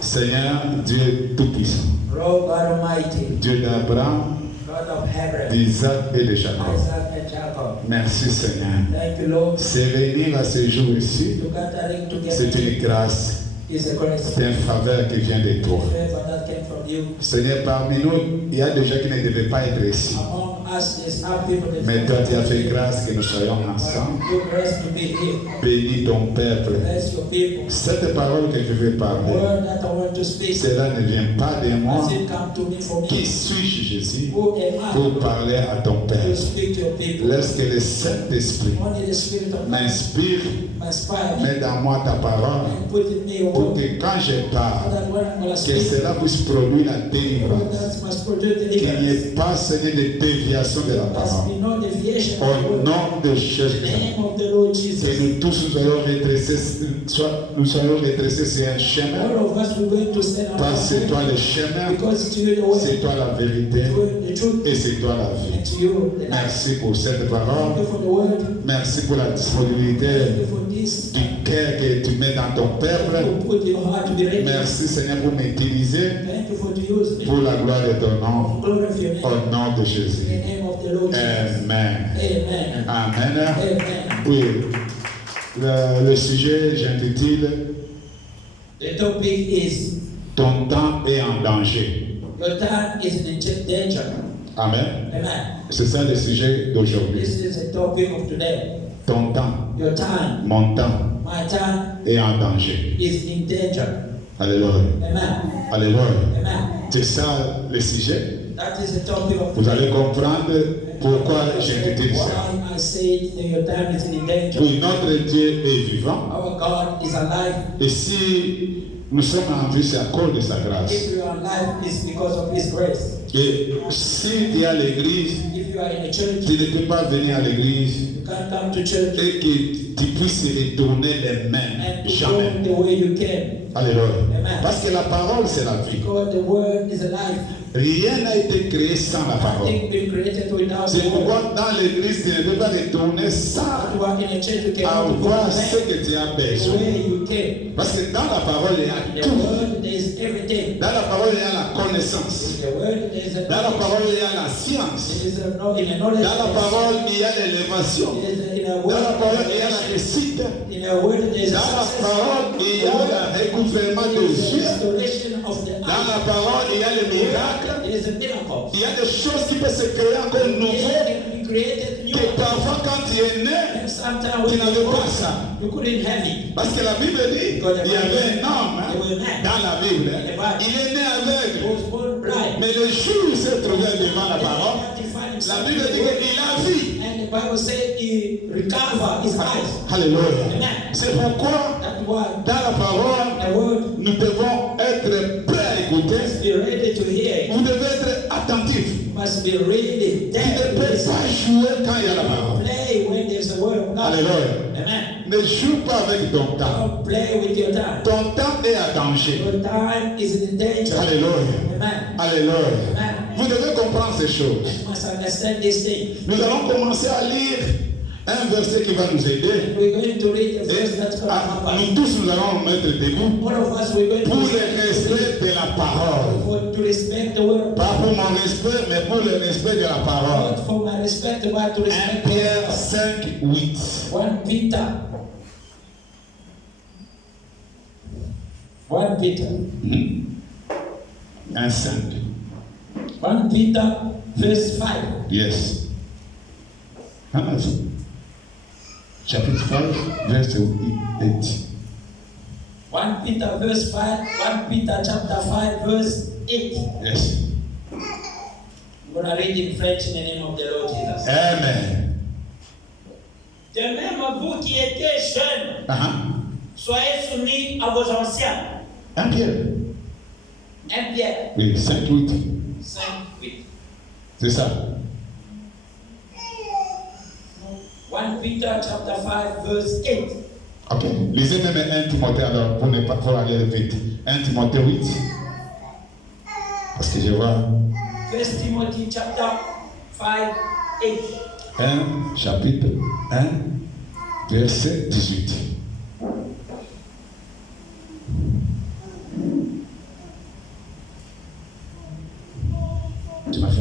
Seigneur, Dieu Tout-Puissant, Lord God Almighty, Dieu d'Abraham, God of Abraham, d'Isaac et de Jacob. Isaac and Jacob. Merci Seigneur. Thank you, Lord. Se réunir à ce jour ici, To gathering together c'est une grâce, is a grace. c'est une faveur qui vient de toi. Favor that came from you. Seigneur, parmi nous, il y a des gens qui ne devaient pas être ici. Among us is our people that Mais toi, tu as fait grâce que nous soyons ensemble. you grace to be here. Bénis ton peuple. Bless your people. Cette parole que je vais The parler, word that I want to speak, cela ne vient pas de moi. as it come to me from Qui you. suis-je, Jésus, Who am pour parler à ton I to peuple? speak to your people? Laisse que le Saint-Esprit Only the Spirit of God m'inspire, inspire me mets dans moi ta parole, and put in me your pour word. que quand je So parle, that when I'm going to que speak, cela puisse produire la délivrance. that must produce Qu'il n'y deliverance. ait pas, Seigneur, de déviation de la There must parole. be no deviation of the Au word. nom de In the Jésus, name of the Lord que Jesus. nous tous nous soyons redressés, nous soyons redressés sur un chemin, All of us we're going to stand on parce que c'est toi our way le chemin, because it's you the way, c'est toi la vérité the truth, et c'est toi la vie. and to you the life. Merci pour cette parole, Thank you for the word. merci pour la Thank disponibilité you for this. du cœur que tu mets dans ton peuple. To put your heart to be ready. Merci Seigneur pour m'utiliser Thank you for to use me. pour la gloire de ton nom, Glory of your name. au nom de In Jésus. the name of the Lord Jesus. Amen. Amen. Amen. Amen. Oui, le sujet, j'intitule The topic is Ton temps est en danger. your time is in danger. Amen. Amen. C'est ça le sujet d'aujourd'hui. This is the topic of today. Ton temps, Your time, mon temps my time est en danger. is in danger. Alléluia. Amen. Alléluia. Amen. C'est ça le sujet. That is the topic of Vous today. allez comprendre pourquoi j'intitule ça. Why I say that your time is in danger. Oui, notre Dieu est vivant. Our God is alive. Et si nous sommes en vie, c'est à cause de sa grâce. If you are alive, it's because of His grace. Et si tu es à l'église, If you are in a church, tu ne peux pas venir à l'église you can't come to church et que tu puisses retourner les mains. and to Jamais. go the way you can. Alléluia. Amen. Parce que la parole, c'est la vie. Because the word is alive. Rien n'a été créé sans la parole. Nothing been created without C'est the word. pourquoi dans l'église, tu ne peux pas retourner sans But you are in a church, you cannot go avoir ce back que tu as the besoin. way you can. Parce que dans la parole, il y a In the tout. word, there is everything. Dans la parole, il y a la connaissance. In the word, there is a Dans la knowledge. parole, il y a la science. There is a knowledge. In the knowledge, Dans la parole, il y a l'élévation. there is a, in a Dans la word, parole, il y a la réussite. in a word, there is a Dans la success. parole, il y a le recouvrement There des is a yeux. restoration of the Dans eye. la parole, il y a le miracle. There is a miracle. Il y a des choses qui peuvent se créer encore nouveau. It can be created new. Que parfois, quand tu es né, And sometimes tu when n'avais you pas ça. you couldn't have it. Parce que la Bible dit, il y avait un homme hein, dans la Bible. Il est né He aveugle. was born blind. Mais le jour où il s'est trouvé devant la parole, He find la himself Bible dit qu'il a vu. and the Bible said he recovered his eyes. Alléluia. Amen. C'est pourquoi, That word, dans la parole, the word, nous devons être prêts à écouter. must be ready to hear it. Vous devez être attentifs. You must be ready. Tu ne There peux is pas jouer quand il y a la parole. play when there's a word of God. Alléluia. Amen. Ne joue pas avec ton temps. Don't play with your time. Ton temps est à danger. Your time is in danger. Alléluia. Amen. Alléluia. Amen. Vous devez comprendre ces choses. You must understand this thing. Nous allons commencer à lire un verset qui va nous aider. We're going to read a Et verse that's going to happen. nous tous, nous allons nous mettre debout All of us, we're going pour to le respect de la parole. to respect the word of Pas God. pour mon respect, mais pour le respect de la parole. Not for my respect, but to 1 respect Pierre God. 5, 8. 1 Peter. 1 Peter. 1, 5. 1 Peter, verse 5. Yes. Chapitre 5, verset 8. 1 Peter, verse 5. 1 Peter, chapter 5, verse 8. Yes. I'm going to read in French in the name of the Lord Jesus. Amen. De même, vous qui étiez jeunes, Uh-huh. soyez soumis à vos anciens. 1 Pierre. 1 Pierre Oui, 5, 8. 5, 8. C'est ça. 1 Peter, chapter 5, verse 8. Ok. Lisez même 1 Timothée alors pour ne pas pour aller vite. 1 Timothée 8. Parce que je vois 1 Timothy, chapter 5, 8. 1 chapitre 1 verset 18.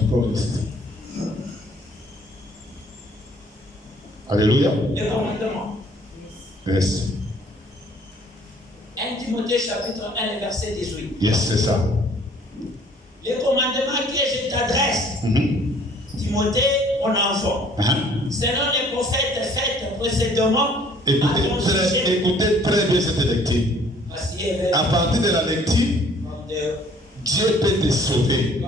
choriste. Alléluia. Les commandements. Yes. 1 Timothée chapitre 1 verset 18. Yes, c'est ça. Les commandements que je t'adresse, Timothée, mon enfant, selon les prophètes faits précédemment, Écoutez très bien cette lecture. À partir de la lecture, Dieu peut te sauver.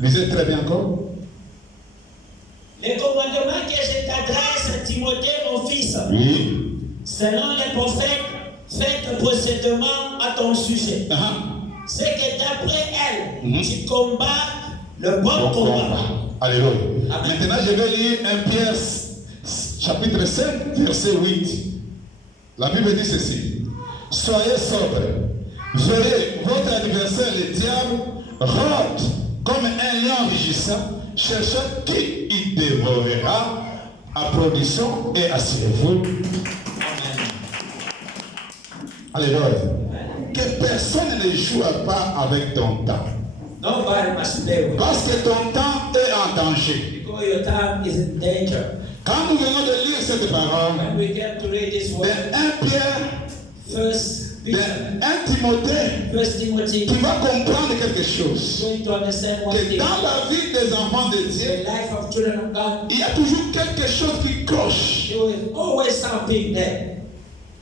Lisez très bien encore. Les commandements que je t'adresse, Timothée, mon fils, selon les prophètes faits précédemment à ton sujet, c'est que d'après elle, tu combats le bon combat. Alléluia. Maintenant, je vais lire 1 Pierre chapitre 5, verset 8. La Bible dit ceci. Soyez sobres. Veillez, votre adversaire, le diable, rôde comme un lion rugissant, cherchant qui il dévorera. Applaudissons et asseyez-vous. Alléluia. Que personne ne joue pas avec ton temps. Nobody must play with. Parce que ton temps est en danger. Because your time is in danger. Quand nous venons de lire cette parole, When we get to read this word, de 1 Pierre, First de Peter, 1 Timothée, First Timothy, tu vas comprendre quelque chose. going to understand one Que thing. dans la vie des enfants de The Dieu, life of children of God, il y a toujours quelque chose qui cloche. there is always something there.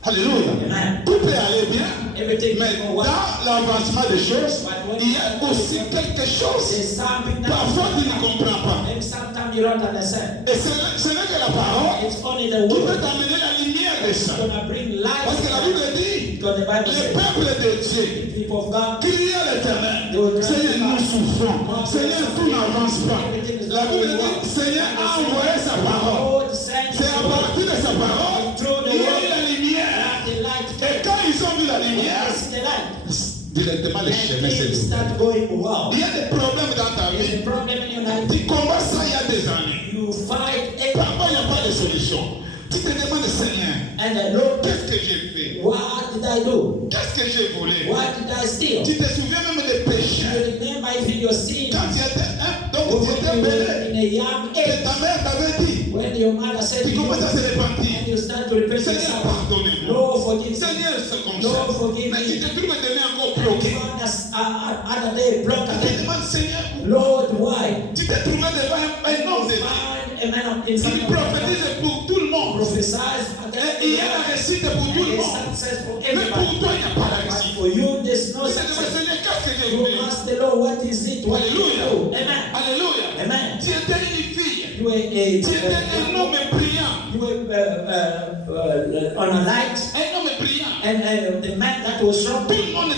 Alléluia. Amen. Tout peut aller bien, Everything mais will go dans well. l'avancement des choses, il y a aussi quelque chose. There's something that Parfois, tu ne comprends pas. maybe sometimes you don't understand. Et ce n'est que la parole It's only the qui peut word t'amener la lumière de ça. that's going to bring life. Parce que la Bible dit, Because the Bible le says, peuple de Dieu, the people of God, criez à l'Éternel. Seigneur, nous souffrons. Seigneur, tout n'avance pas. La Bible dit, Seigneur a envoyé sa parole. God sends C'est à partir de sa parole qu'il y a eu la lumière. the light. Et quand ils ont vu la lumière, It's the light. directement les chemins And s'est things ouvert. start going well. Il y a des problèmes dans ta There's a vie. problem in your life. Tu combats ça il y a des années. You fight it, Parfois, il n'y a pas de solution. Tu te demandes, Seigneur, and the Lord, qu'est-ce que j'ai fait? what did I do? Qu'est-ce que j'ai volé? What did I steal? Tu te souviens même des péchés. You remember even your sin. Quand tu étais donc When tu étais you were bébé, in a young et age, ta mère t'avait dit, when your mother said to tu you, commences à se and repentir. you start to repent Seigneur, yourself, pardonnez-moi. Lord, forgive me. Seigneur, c'est comme Lord, ça. forgive Mais tu me. te trouves donné encore You bloqué. found us other day blocked Tu te again. demandes, Seigneur, Lord, why? tu t'es trouvé devant un homme de Dieu. Find a man in Il front of prophétise pour tout le monde. prophesies Et il y a la réussite pour tout le and monde. success for Mais pour everybody. toi, il n'y a pas la But réussite. for you, there's no Tu te demandes, success. Seigneur, qu'est-ce que j'ai You fait? ask the Lord, what is it? What do you Alléluia. do? Amen. Alléluia. Amen. Tu étais une fille. You were Tu étais un homme brillant. you were on a light, Un homme brillant. and the man that was strong, Tout le monde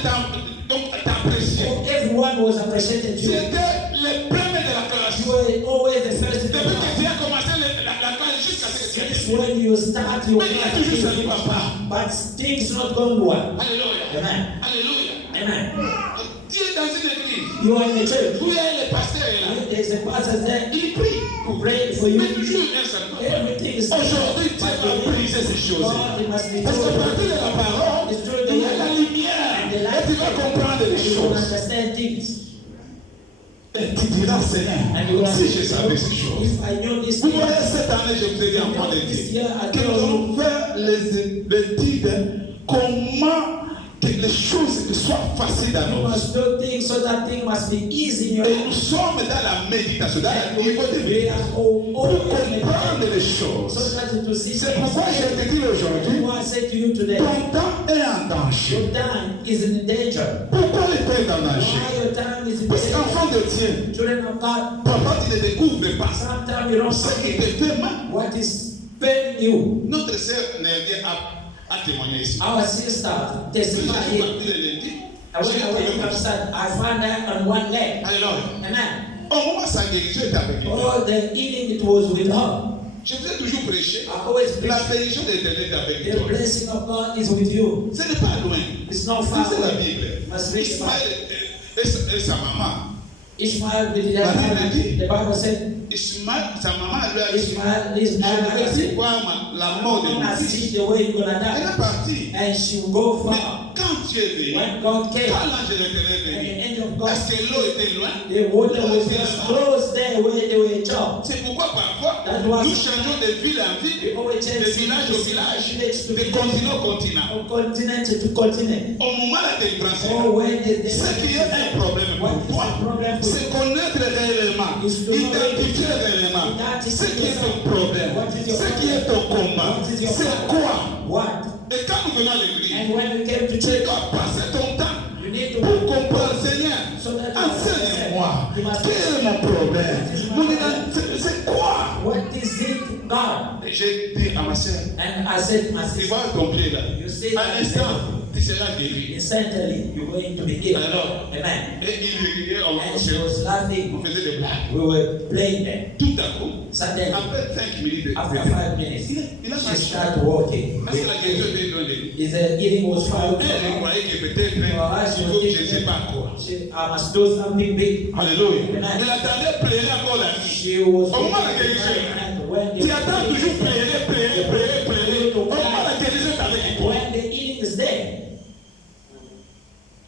t'appréciait. everyone was appreciated Tu you. étais le premier de la classe. You were always the first in the Depuis que class. tu as commencé la classe jusqu'à ce que tu aies Since fini. when you start your Mais il y a toujours ça ne va pas. but things not going well. Alléluia. Amen. Alléluia. Amen. Tu es dans une église. You are in the church. Où il y a le pasteur est là. There's a pastor there. Il prie. Who pray for you. Mais toujours un seul point. Everything is Aujourd'hui, Dieu va briser ces choses. God, it must be Parce qu'à told. partir de la parole, il y a la lumière. Et tu vas comprendre les You will choses. understand things. Et tu diras, Seigneur, si je savais ces choses. If I knew this Vous thing, voyez, cette année, je vous ai dit en point de Dieu, que nous allons faire les études, comment que les choses soient faciles dans you nos vies. must do things so that thing must be easy in your Et life. nous sommes dans la méditation, dans le niveau de We vie, are pour all comprendre les so choses. that to see C'est things. pourquoi je te dis aujourd'hui, What I say to you today, ton temps est en danger. your time is in danger. Pourquoi le temps est en danger? Why your time is in Parce danger? qu'enfant de Dieu, Children of God, papa, tu ne découvres pas sometimes you don't ce qui see te fait mal. what is paining you. Notre sœur Nerdia a témoigné ici. Our sister Puis testified j'ai here. parti le lundi. I J'ai went away trouvé from comme ça. son. I found her on one leg. Alléluia. Amen. Au moment où sa guérison est avec lui, Oh, the healing, it was with her. je vous ai toujours prêché. I always La preach. bénédiction de l'Éternel est avec The toi. blessing of God is with you. Ce n'est pas loin. It's not far Lisez la away. Bible. Must read the Bible. Ismaël et sa maman. Ishmael, the La Bible dit, Bible said, Ismaël, sa maman lui a dit, Ishmael, je vais said, voir la mort de I'm mon gonna fils. see the way you're gonna Elle die. est partie. And she will go Mais far. quand Quand Dieu est venu, when God came, quand l'ange de l'Éternel est and the venu, angel of God, est-ce que l'eau était loin? the water L'eau was était just là-bas. close there where they were chopped. C'est pourquoi parfois, That was- nous changeons de ville en ville, We always change de village au village, de continent au continent. from continent to continent. Au moment de la délivrance, Oh, when the ce qui est un problème what pour is toi, the problem for c'est you? connaître réellement, identifier réellement ce qui est ton problème, ce qui est ton combat, c'est quoi. What? Et quand nous venons à l'église, And when we came to tu church, dois passer ton temps you need to pour comprendre, Seigneur, so that enseigne-moi, quel est mon problème, c'est quoi. what is it, God? Et j'ai dit à ma soeur, And I said, my tu sister, vois ton pied là, you see à l'instant, tu seras guéri. instantly you're going to be healed. Alors, Amen. et il riait, on And she was laughing. faisait des blagues. We were playing there. Tout à coup, Suddenly, après 5 minutes, after 5 minutes, il a she marché. started walking. Parce que la guérison était loin de lui. Is the healing was far away Elle from her. croyait que peut-être, il faut que je ne sais pas quoi. I must do something big. Alléluia. Elle attendait pleurer encore la nuit. She was Au moment de la guérison, and when tu attends toujours pleurer. Au moment de la guérison, tu avec toi. when the healing is there.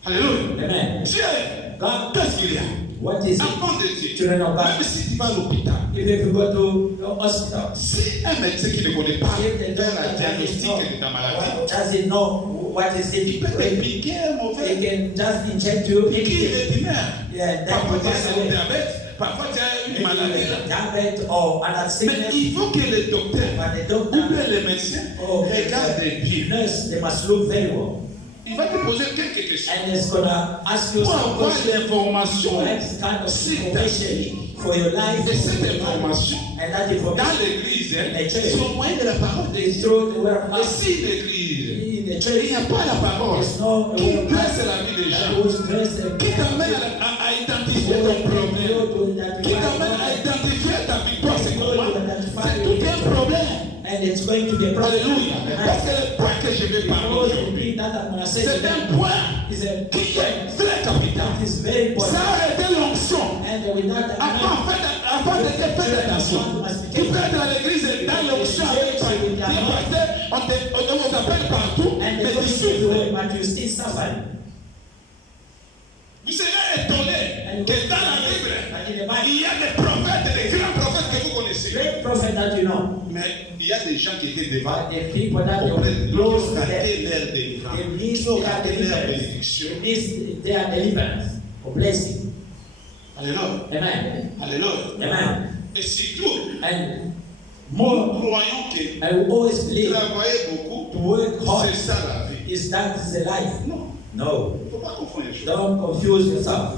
Alléluia. Amen. Dieu, God, qu'est-ce qu'il y a? what is it? Enfant de Dieu, Children of God. même si tu vas à l'hôpital, If you go to the hospital, si un médecin qui ne connaît pas if the faire doctor la diagnostic de ta maladie, doesn't know what is il peut te it, piquer un he mauvais. can just inject you. Et qui est demain? Yeah, that Parfois will tu pass as un away. diabète, parfois tu as une maladie. Diabetes or other Mais sickness. il faut que le docteur But the ou doctor bien le médecin or regarde the bien. nurse, they must look very well. Il va te poser quelques questions And it's gonna ask you pour some avoir questions. l'information. That's kind of Si information for your life. Et cette information, And that dans information l'église, Les church. c'est au moyen de la parole de is Dieu. through the word of Et God. si l'église, In the il church, n'y a pas la parole there's no qui word of blesse God la vie des that gens, was dressed qui t'amène à identifier ton problème, qui t'amène à identifier ta victoire, c'est comment? C'est tout un problème. and it's going to be a problem. Alléluia. Parce que le point que je vais parler Because the aujourd'hui, thing that I'm going to say c'est today un point is a qui est très capital. that is very important. Ça a été l'onction. And without that, Avant de te faire attention, tu peux être à l'église dans l'onction avec toi. On t'appelle partout, and mais the tu gospel souffres. way, but you still suffering. Vous serez étonné que dans la Bible, But in the Bible, il y a des prophètes, des grands prophètes que vous connaissez. great prophet that you know, Mais il y a des gens qui étaient devant, but the people that auprès de you Dieu, close qui ont to them, raté leur délivrance, they need qui ont their raté leur deliverance. bénédiction. They need their deliverance or blessing. Alléluia. Amen. Alléluia. Amen. Et surtout, And nous more, croyons que I will always believe travailler to beaucoup, work hard c'est ça la vie. is that is the life. Non, No, il ne faut pas confondre les choses. don't confuse yourself.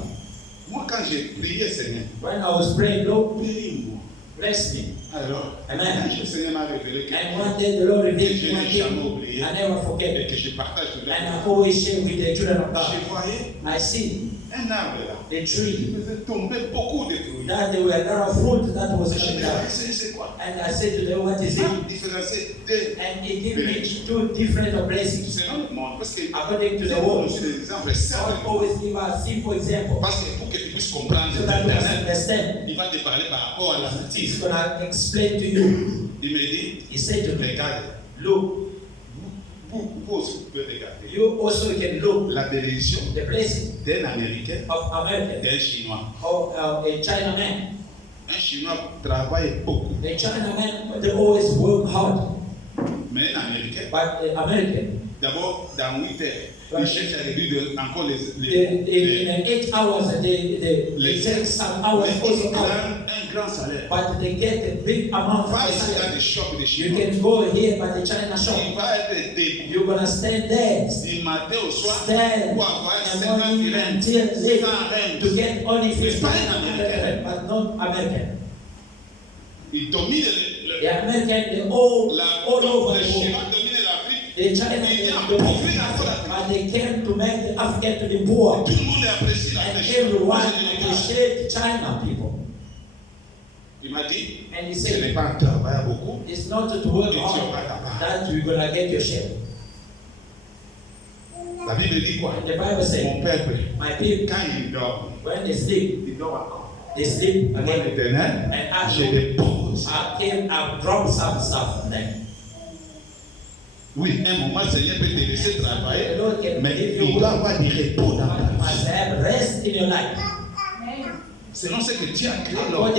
Moi, quand j'ai prié, Seigneur, When I was praying, Lord, bénis-moi. bless me. Alors, Amen. quand le Seigneur m'a révélé And que one day the Lord je revealed me one n'ai jamais thing oublié I never et forget. que je partage tout le And I monde, always share with the children of je God. voyais I see un arbre là. the Il tree faisait tomber beaucoup de fruits. that there were a lot of fruit that was Je coming me down. disais, c'est quoi? And I said to them, what is it? Il différenciait deux. And he gave me two different blessings Selon le monde, parce que according to the c'est world. des exemples God simples. always give a simple example Parce que pour que tu puisses comprendre so that you can l'éternel, understand. il va te parler par rapport à la He's baptise. gonna explain to you. Il me dit, He said to me, regarde, look, vous aussi vous pouvez regarder you also can look la bénédiction the blessing d'un Américain, of America d'un Chinois. or a Chinaman. Un Chinois travaille beaucoup, The Chinaman, they always work hard, mais un Américain, but the American, d'abord dans 8 heures, il cherche à réduire encore in 8 hours they take some hours also out, un grand salaire. but they get a big amount of Va ici dans salary. des shops de You Chinois. can go here by the China Il shop. va être debout You're gonna stand there, du matin au soir stand pour avoir in the 50 morning graines, until late 100 graines. to get only 50 pas un Américain. but not American. Il domine The American, they all over le the Chinois world. domine l'Afrique. The China, Il vient the appauvrir encore l'Afrique. but they came to make the African to be poor. Tout le monde apprécie la And pêche. everyone Moi, je les regarde. appreciate China people. Il m'a dit, And he ce n'est said, pas en travaillant beaucoup. it's not to work Et tu hard auras ta part. that you're gonna get your share. La Bible dit quoi? And the Bible says, Mon peuple, my people, quand il dort, when they sleep, il dort encore. they sleep Moi, again. l'Éternel, And je I dépose. came, I dropped some stuff on them. Oui, un moment, le Seigneur peut te laisser travailler, The Lord can mais give you il doit avoir du repos dans But ta you vie. must have rest in your life. Selon ce que Dieu a créé l'homme.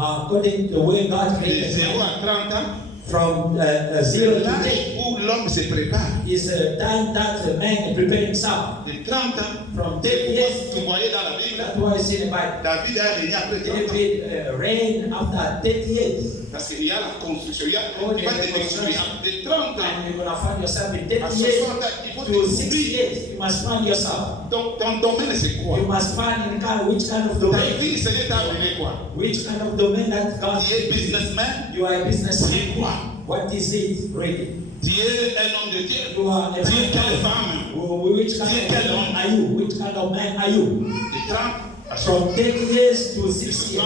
According to the way God De created 0 man. à 30 ans, From 0 c'est to 10 l'âge où l'homme se prépare. is a time that the man is preparing himself. De 30 ans, From 10 years, vous voyez dans la Bible, that's why it's in the Bible. David a régné après 30 ans. David reigned after 30 years. Parce qu'il y a la construction, il y a Oh, pas de construction. De 30 ans And you're going to find yourself in 30 à years 60 ans, il faut to te 60 construire. years. You must find yourself. Ton domaine, c'est quoi? You must find which kind of Ta domain. vie, le Seigneur t'a donné quoi? Which kind of domain that God. Tu es businessman? You are a businessman. C'est quoi? What is it really? Tu es un homme de Dieu? You are a Tu es quelle man. femme? Which kind of man are you? Which kind of man are you? De 30 à 60 From 30 years to 60 years.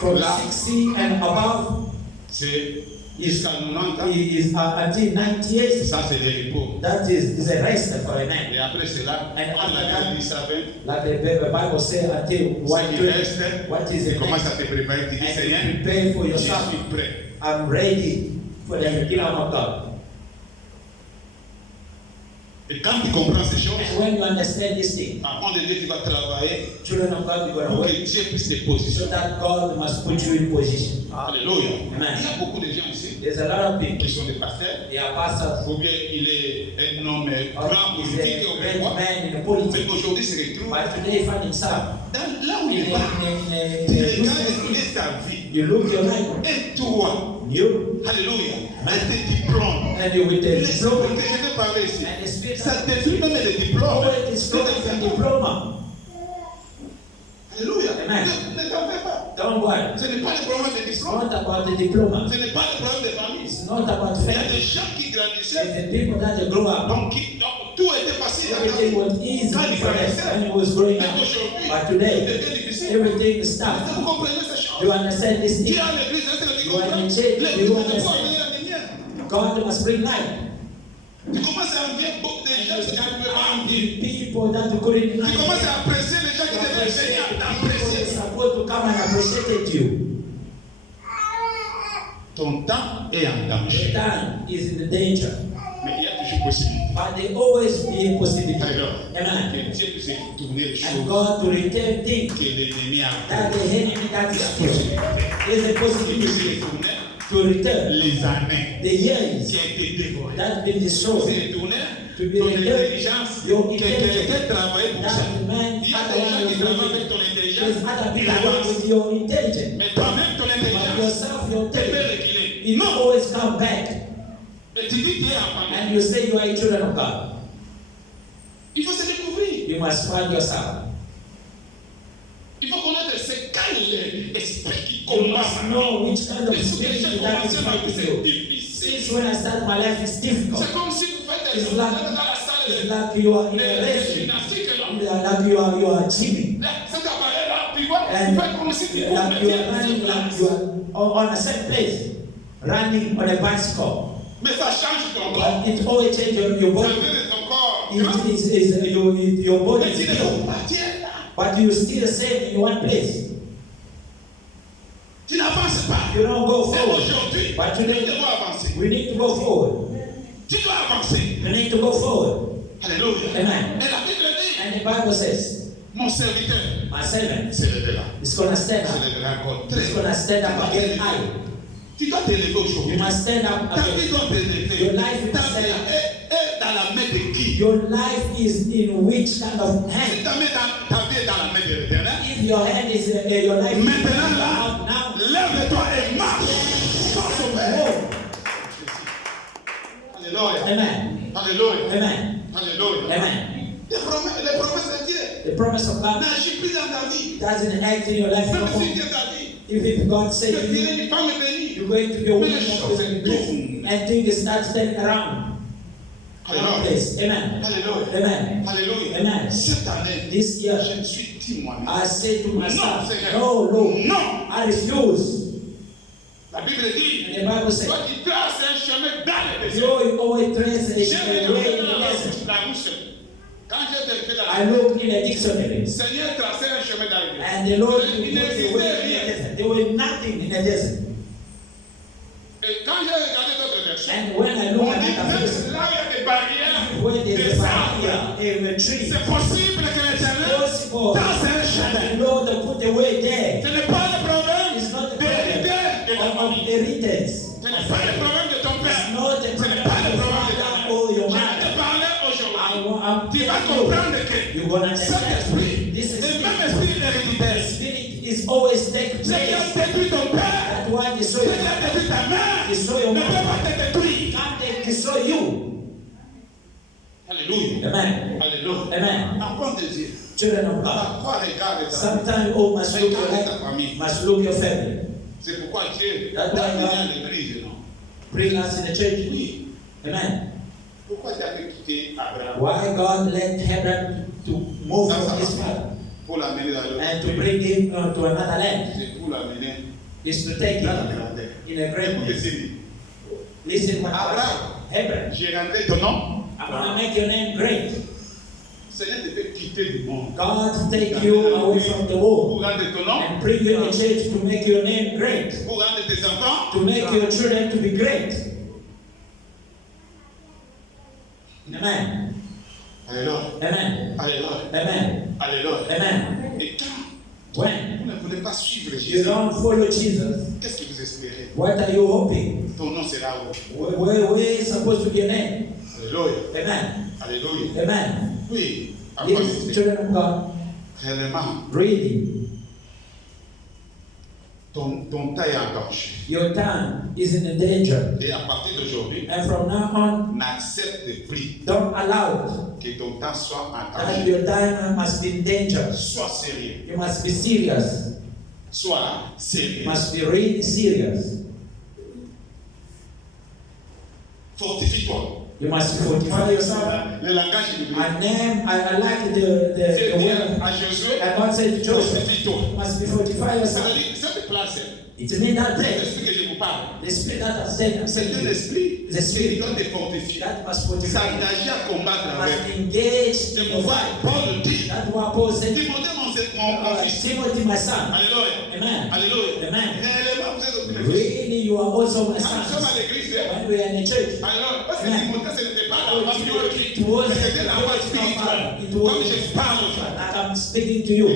From Là. 60 and above c'est jusqu'à 90 ans. is until 90 years. Ça, c'est le repos. That is a rest for a man. Et après cela, And on after a that, dit ça fait. Like the Bible says, until Ce qui 120, reste, what is tu the commences next? à te préparer. Tu dis, And Seigneur, you prepare for je yourself. suis prêt. I'm ready for the kingdom of God. Et quand tu comprends ces choses, And when you understand this thing, avant de Dieu, tu vas travailler children of God, you're going to pour que wait Dieu puisse te so positionner. that God must put you in position. Alléluia. Amen. Il y a beaucoup de gens ici There's a lot of people. qui sont des pasteurs. They are pastors. Ou bien il est un homme grand He's politique ou a bien great quoi. man in the Mais politics. aujourd'hui, se retrouve But today he found himself dans là où in il est. Tu regardes et ta vie. you look your life, Et toi, you, alléluia, avec tes diplômes. and you with the Les diplômes diploma, que je vais parler ici. and the spirit Ça détruit même les diplômes. always destroys the diploma. Alléluia. Amen. Ne t'en fais pas. Don't worry. Ce n'est pas le problème des It's diplômes. not about the diploma. Ce n'est pas le problème des familles. It's not about Il y a faith. des gens qui grandissaient. It's the people that they grow up. Donc, tout était facile. Everything was easy Quand ils for them grandissaient. when he was growing Mais up. aujourd'hui, But today, c'était difficile. everything is Est-ce que tough. vous comprenez ces choses? You understand this Dieu thing? a l'église, est-ce que tu You are comprends? in church, L'église you ne peut pas understand. amener la lumière. God must bring light. Tu commences à envier beaucoup de gens que tu ne peux pas envier. People that you couldn't Tu imagine. commences à apprécier les gens qui You devaient appreciate venir the people t'apprécier. that's supposed to come and appreciate you. Ton temps est en The danger. time is in the danger. Mais il y a toujours possibilité. But there always be a possibility. Alors, Amen. que Dieu puisse tourner les And choses God to return things que l'ennemi a that the enemy that is still. There's a Il puisse possibility retourner to return les années the years qui ont été dévorées. that been Il destroyed. puisse retourner To be ton returned. intelligence. Your Quelqu'un travaille pour ça. That man, Il y a des gens qui travaillent avec ton there's intelligence. other Il people avance. with your intelligence. Mais toi-même, ton But intelligence, yourself, your tu peux intelligence, reculer. it Non. always come back. Et tu dis que tu es enfant. And you say you are a children of God. Il faut se découvrir. You must find yourself. Il faut connaître c'est quel esprit qui You commence. must know which kind of Et ce que j'ai spirit that is commencé ma vie, fighting c'est you. difficile. Since when I started my life, it's difficult. C'est comme si vous faites It's des like, dans la salle it's de like you are in a de race. gymnastique. Là. Like you are gymming. Là, cet appareil-là, tu vois, And il fait comme si tu cours, like mais you tu are es running, like you are on a set place, running on a bicycle. Mais ça change ton corps. But it always changes your Ça body. fait de ton corps. Your body Mais is tu ne built. peux pas, tu es là. But you still stay in one place. Tu n'avances pas. You don't go C'est forward. aujourd'hui. But Tu today, dois avancer. we need to go forward. Tu dois avancer. We need to go forward. Alléluia. Amen. Et la Bible dit, And the Bible says, mon serviteur my servant se lèvera. is going to stand Se up. lèvera encore très. He's going to stand up again high. Tu dois te lever aujourd'hui. You must stand up Ta vie again. doit te lever. Your life Ta must vie stand up. est dans la main de qui? Your life is in which kind of Si hand? ta vie est dans la main de l'Éternel, If your hand is your life is maintenant là, out now, lève-toi et marche. Force au Père. go. Alléluia. Amen. Alléluia. Amen. Alléluia. Amen. Les promesses de Dieu The promise of God n'agissent plus dans ta vie. doesn't act in your life no Même si more. Dieu t'a dit If God que says tu you, es une femme bénie. you're going to be a woman that will be blessed, and things start standing around. One Alléluia. place. Amen. Alléluia. Amen. Alléluia. Amen. Cette année, This year, je me suis dit moi-même. I say to myself, Non, Seigneur. no, no, Non. I refuse. La Bible dit, And the Bible says, toi qui traces un chemin dans le désert. you always trace J'ai a way in the regardé desert. la route. Quand j'ai vérifié la I looked in a dictionary, Seigneur traçait un chemin dans le désert. and the Lord put Il the n'existait way in the rien. desert. There was nothing in the desert. Et quand j'ai regardé d'autres versions, And when I look On at dit the même person, là où il y a des barrières, where there des is a arbres, barrier, a tree, c'est possible que l'Éternel possible dans un that chemin. the Lord put the way there. Ce n'est pas le problème It's not the d'hériter de ta problem of famille. inheritance. Ce n'est pas le problème de ton père. It's not the Ce problem n'est of pas le your problème de ta father mère. or your Je vais mother. te parler aujourd'hui. I'm Tu vas telling comprendre you, que you're going to cet understand. esprit, This is le même spirit. esprit The héréditaire, spirit is always take ce qui a place. détruit ton père, That's why ce destroy qui a détruit ta mère, Destroy ne your peut mother. pas te détruire. Can't they destroy you? Alléluia. Amen. Alléluia. Amen. Apprends tes yeux. Children of God. Parfois, regarde ta Sometimes you must look your Regarde ta home, famille. must look your family. C'est pourquoi Dieu That's t'a why mis God- à l'église, non? Bring us in the church. Oui. Amen. Pourquoi tu as fait quitter Abraham Why God let Abraham to move That's from his a- father pour l'amener dans le and to bring him to another land? C'est pour l'amener Is to take dans la him grandeur. in a great Écoutez place. ceci. Listen what Abraham. Abraham, J'ai rentré ton nom. I'm going to make your name great. Seigneur te fait quitter du monde. God take you away from the world Pour rendre ton nom. and bring you in the church to make your name great, Pour rendre tes enfants. to make your children to be great. Amen. Alléluia. Amen. Alléluia. Amen. Alléluia. Amen. Et quand When vous ne voulez pas suivre you Jésus, don't follow Jesus, qu'est-ce que vous espérez? what are you hoping? Ton nom sera où? Where is supposed to be your name? Alléluia. Amen. Alléluia. Amen. Oui. Après, Yes, children of God, réellement, really, ton temps est en danger. your time is in danger. Et à partir d'aujourd'hui, And from now on, n'accepte plus don't allow que ton temps soit en that danger. your time must be in danger. Sois sérieux. You must be serious. Sois sérieux. You must be really serious. Fortifie-toi. You must fortify yourself. Le langage de Dieu. I like the C'est word. dire à Josué, And God said to Joseph, fortifie-toi. you must be fortify yourself. C'est-à-dire, cette place, It's me that c'est place. l'esprit que je vous parle. The spirit that has said, C'est un esprit The spirit. qui doit te fortifier. that must fortify. S'engager à combattre avec. Must engage C'est in pourquoi fight. Paul dit, That's what Paul said. Timothée, mon fils. Timothy, my son. Alléluia. Amen. Alléluia. Amen. Réellement, vous êtes aussi mes fils. Really, you are also my Quand nous sommes son. à l'église, When we are in the church, alors, parce que Amen. Timothée, ce n'était pas la voix it biologique, was mais c'était la voix spirituelle. it Comme was je parle aujourd'hui. like I'm speaking to you.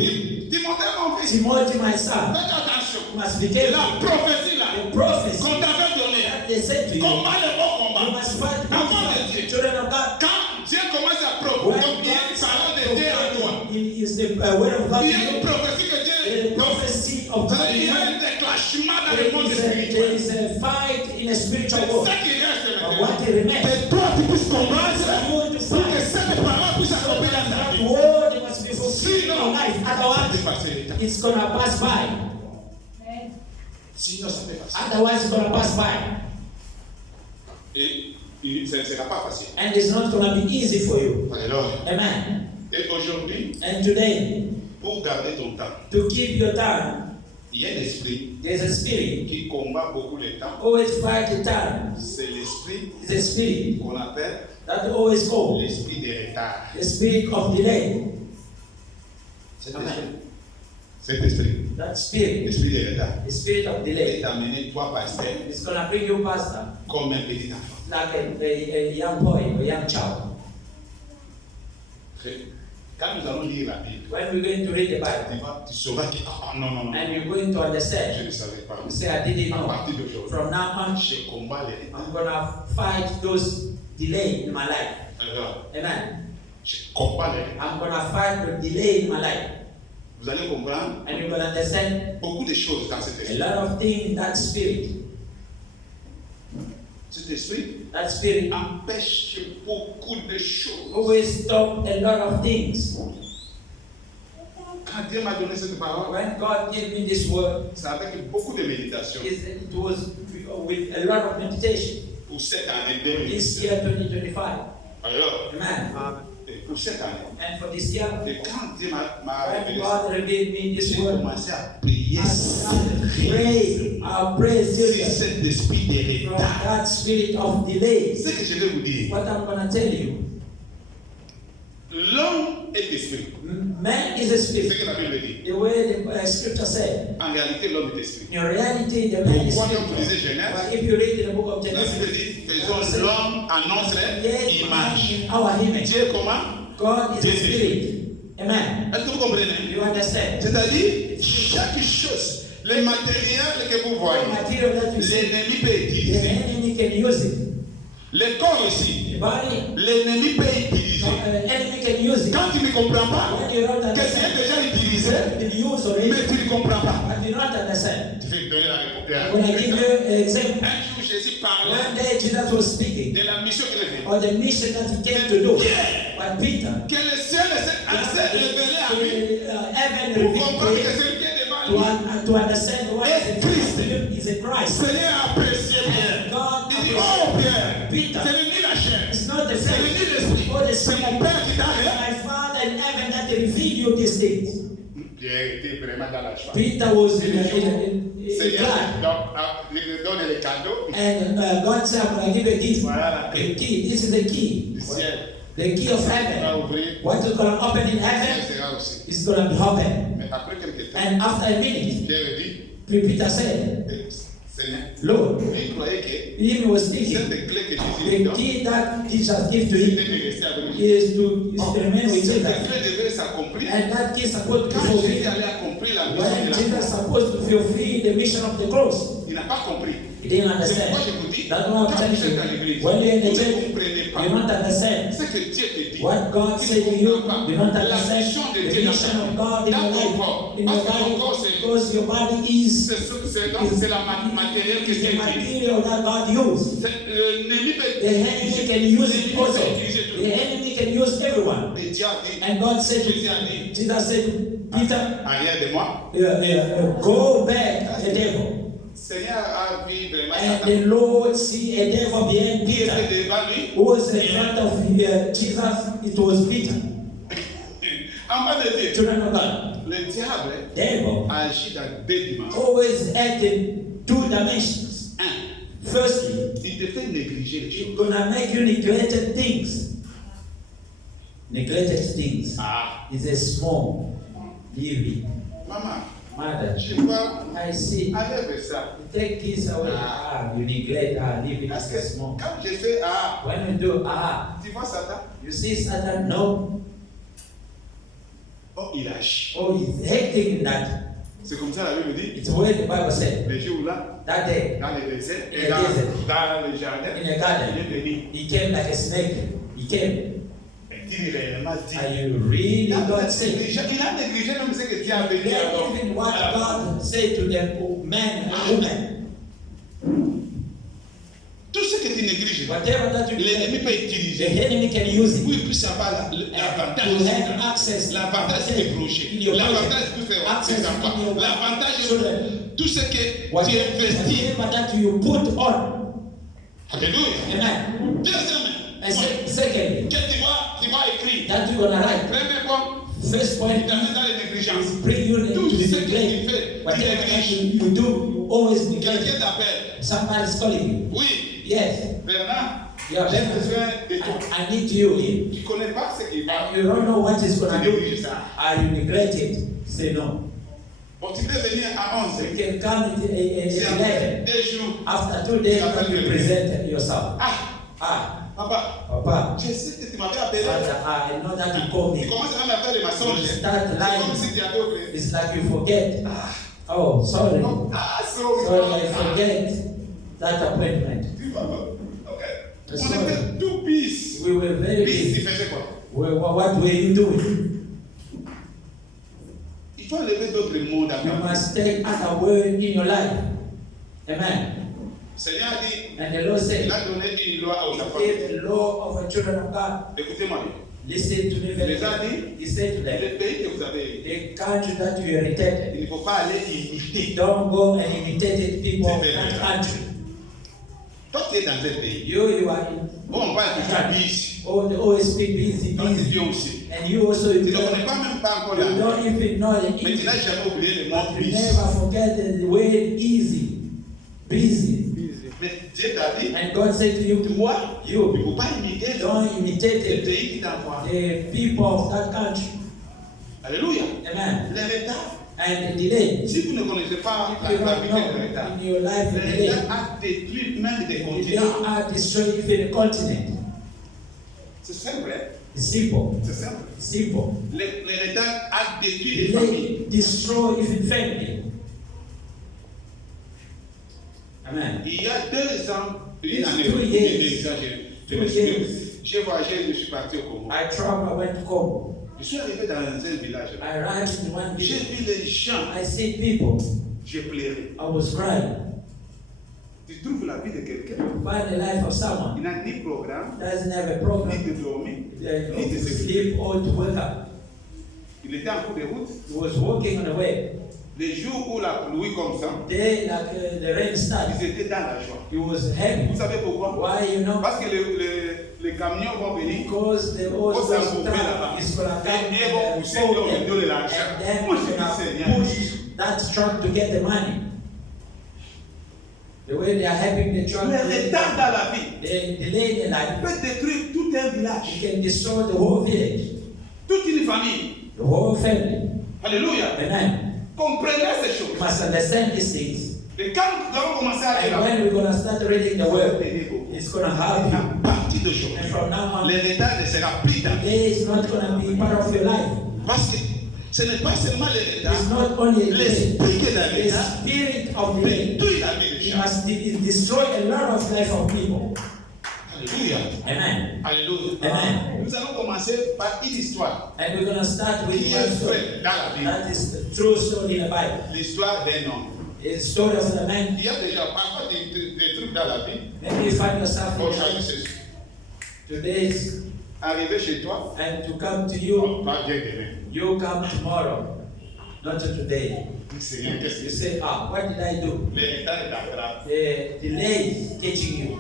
Timothée, mon fils, Timothy, my son, faites attention. you must be careful. La prophétie là, The prophecy qu'on t'avait donnée, that they said to you, combat le bon you combat. must fight the good Enfant de fight. Dieu. Children of God, Quand Dieu commence à when prophétiser, donc il y a une parole de Dieu à toi. it is the word of God. Il y a une prophétie que Dieu The prophecy of God. il y a un déclenchement dans le monde There spirituel. is a fight in a spiritual C'est world. ça qui reste But maintenant. what remains, Que toi tu puisses combattre you want to pour que fight. cette parole puisse So accomplir that dans ta that vie. word must be fulfilled in your life. Ça Otherwise, peut passer le temps. it's gonna pass by. Sinon, ça peut passer. Otherwise, it's gonna pass by. Et ça ne sera pas facile. And it's not gonna be easy for you. Alors, Amen. et aujourd'hui, And today, pour garder ton temps, to keep your time, il y a l'esprit there's a spirit. qui combat beaucoup le temps. Always fight the time. C'est l'esprit It's a spirit qu'on appelle that always goes. l'esprit des retards. The spirit of delay. Cet Amen. esprit, cet esprit, That spirit, l'esprit des retards, the spirit of est delay, amené toi, pasteur, is gonna bring you pastor comme un petit enfant. like a young boy, a young child. Quand nous allons lire la Bible, When we're going to read the Bible, tu sauras que, non, non, non, and you're going to je understand, ne savais pas. you say, I didn't À know. partir d'aujourd'hui, From now on, je combats les retards. I'm gonna fight those delay in my life. Alors, Amen. je combats les retards. I'm gonna fight the delay in my life. Vous allez comprendre And you're gonna understand beaucoup de choses dans cet a esprit. lot of things in that spirit. Cet esprit That spirit empêche beaucoup de choses. always stop a lot of things. Quand Dieu m'a donné cette parole, When God gave me this word, c'est avec beaucoup de méditation it was with a lot of meditation. pour cette année This 2010. year 2025. Alors, Amen. et pour cette année, And for this year, et quand Dieu m'a when révélé ça, God revealed me this j'ai word, commencé à prier I started to pray. I pray sur seriously cet esprit de from retard. that spirit of delay. Ce que je vais vous dire, What I'm gonna tell you, l'homme est esprit. Man is a C'est ce spirit. que la Bible dit. The way the scripture said. En réalité, l'homme est esprit. In reality, the man is Pourquoi quand vous lisez spirit. Genèse, But if you read in the book of la Genesis, Bible dit, faisons l'homme en notre image. in our image. Dieu est comment? God is Dieu a est spirit. Amen. Est-ce que vous comprenez? You understand? C'est-à-dire, chaque chose, les matériels que vous voyez, The material that you see, l'ennemi peut the utiliser. enemy can use it. Le corps ici, The body, l'ennemi peut utiliser. the enemy can use it. Quand tu ne comprends pas, When you don't que c'est understand, déjà utilisé, you can use already, mais tu ne comprends pas. but you don't understand. Je vais te donner la réponse. When I give you an example, Un jour, Jésus parlait one day Jesus was speaking de la mission qu'il avait. on the mission that he came to do. But Peter, Que le ciel s'est révélé à lui heaven pour revealed comprendre to que him celui qui est devant lui. to understand what is a Christ. Seigneur a apprécié Pierre. And God Il dit, oh Pierre, Peter, c'est venu la chair, it's not the c'est flesh venu l'esprit. or the C'est spirit. mon Père qui t'a révélé. My Father in heaven that revealed you these things. Pierre était vraiment dans la joie. Peter was in Seigneur glad. lui donne les cadeaux And God said, I'm going to give a gift. Voilà la A clé key. This is the key. du ciel. The key of On va heaven. ouvrir, What is going to open in le heaven ciel sera aussi. is going to be open. Mais après quelques temps, And after a minute, Pierre dit, Peter said, Seigneur, Lord, lui il croyait que he was thinking, cette clé que Jésus lui the donne, key that Jesus gave to c'était him de rester avec lui. is to remain with Cette Jesus. clé devait s'accomplir And that key is supposed to quand be Jésus fulfilled. allait accomplir la mission When de la Jesus is supposed to fulfill the mission of the cross, il n'a pas compris. he didn't C'est understand. pourquoi je vous dis, That's quand why I'm telling vous êtes dans you, l'église, when you're in the vous ne church, comprenez pas you don't understand. ce que Dieu te dit. What God Tu said ne to you, comprends you pas don't la understand mission de the Dieu mission of God in dans your ton life, corps. in your Parce que ton body, corps, c'est because your body is c'est la matériel que the Dieu utilise. material that God used. L'ennemi peut The enemy can use it also. utiliser tout. The enemy can use everyone. Et Dieu a dit, And God said to Jésus a dit, Jesus said, Peter, arrière de moi. go back, the devil. Seigneur a vu vraiment And Satan. the Lord see a devil behind Qui était Peter. devant lui? Who was in front of Jesus? It was Peter. En bas de Dieu. Children of God. Le diable Devil agit dans deux dimensions. always act in two dimensions. Un, Firstly, il te fait négliger les choses. it's gonna make you neglected things. Neglected things. Ah, It's a small living. maman, Mother, je vois, I see. enlève ça. Take this away. You neglect living Parce is que small. quand je fais ah, When you do tu vois Satan? you see Satan, no. Oh, il agit. Oh, he's acting in that. C'est comme ça la Bible dit. It's what the Bible said. Le jour là, That day, dans le désert, In et the desert. dans le jardin, in the il est garden, venu. he came like a snake. He came. Est-il réellement dit? Are you really Il a God said? négligé même ce que Dieu avait dit alors. Even what God said to them, man and woman. Tout ce que tu négliges, Whatever that you l'ennemi do, peut the utiliser. enemy can use it. Oui, puis ça va And to l'avantage. have access, L'avantage c'est les projets. in your L'avantage pocket. c'est Access ses in enfants. your L'avantage children. c'est tout ce que tu investis. Whatever that you put on. Alléluia. Amen. Deuxièmement, And secondly, que tu vas écrire. that you're gonna write. Premier point, First il point t'amène dans les négligences. bring you Tout to ce the que tu neglect. fais, tu Whatever that négliges. you do, you always neglect. Quelqu'un t'appelle. Somebody's calling you. Oui, Yes. Bernard, Yeah, j'ai Bernard. besoin de toi. I need you here. Tu ne connais pas ce qui va. And you don't know what is gonna Tu do. négliges ça. Are you neglect it? Say no. Bon, tu peux venir à 11. You can come at C'est après 11. 2 jours. After 2 days, you present yourself. Ah, Ah, papa, Papa, je sais que tu m'avais appelé. Father, I know that you call Tu me. commences à me faire des mensonges. You C'est start comme lying. si tu avais oublié. It's like you forget. Oh, sorry. Ah, sorry. Sorry, I forget that appointment. Tu vas pas. Ok. On Sorry. était tout bis. We were very Bis, tu busy. faisais quoi? What were you doing? Il faut enlever d'autres mots You d'accord. must take other word in your life. Amen. Seigneur a dit, And the Lord said, il a donné une loi aux He enfants. gave the law of the children of God. Écoutez-moi bien. Listen to me very Les a carefully. dit, He said to them, le pays que vous avez, the country that you inherited, il ne faut pas aller imiter. don't go and imitate the people of that country. Toi, tu es dans un pays. You are in, Bon, on parle de bis. they always speak busy, Toi, tu busy. viens aussi. And you also, Tu you ne connais pas même pas encore la don't langue. even know the Mais tu English. n'as jamais oublié le mot You bis. never forget the word easy. Busy. Mais Dieu t'a dit, And God said to you, toi, il ne you faut pas imiter don't imitate le the pays qui t'envoie. people of that country. Alléluia. Amen. Les retards. And delay. Si vous ne connaissez pas If la you don't gravité know des retards, in your life, les delay. retards a détruit même des Delay continents. are destroying even a continent. C'est simple, hein? It's simple. C'est simple. Simple. Les retards a détruit des familles. Delay destroy even family. Amen. Il y a 2 ans, une année, 2 years. j'ai voyagé, je suis parti au Congo. I traveled, I went to Congo. Je suis arrivé dans un village. I arrived in one J'ai village. vu les gens. I see people. J'ai pleuré. I was crying. Tu trouves la vie de quelqu'un. Find the life of someone Il n'a ni programme, doesn't have a ni program, de dormir, ni de to se sleep or to wake up. Il était en cours de route. He was walking on the way. Les jours où la pluie comme ça, Day like the rain started. ils étaient dans la joie. He was happy. Vous savez pourquoi? Why, you know? Parce que les camions vont venir. Because the Vont horse s'engouffrer là-bas. is gonna come Et ils vont pousser leur milieu de l'argent. and then Moi, je dis, gonna Seigneur, push that truck to get the money. The way they are helping the truck, les retards dans la vie they delay the life. peuvent détruire tout un village, You can destroy the whole village, toute une famille. the whole family. Alléluia. Amen. Comprenez ces You choses. must understand these things. Et quand nous allons commencer à lire And when we're gonna start reading the word, la it's gonna help you. à partir And d'aujourd'hui, from now on, les retards ne seront plus dans la vie. delay is not gonna be part of your life. Parce que ce n'est pas seulement les It's retards, not only a delay. l'esprit qui est dans les The retards spirit of delay. détruit la vie des It gens. must destroy a lot of life of people. Alléluia. Amen. Alléluia. Amen. Nous allons commencer par une histoire And we're gonna start with qui one est story. vraie dans la Bible. That is the true story in the Bible. L'histoire d'un homme. It's the story of the man. Il y a déjà parfois des trucs dans la vie. Maybe you find yourself Aujourd'hui, in c'est today's arrivé chez toi, and to come to you, on va bien demain. you come tomorrow, not today. Seigneur, qu'est-ce You que say, what did I do? les retards t'attrapent? The delay is teaching you.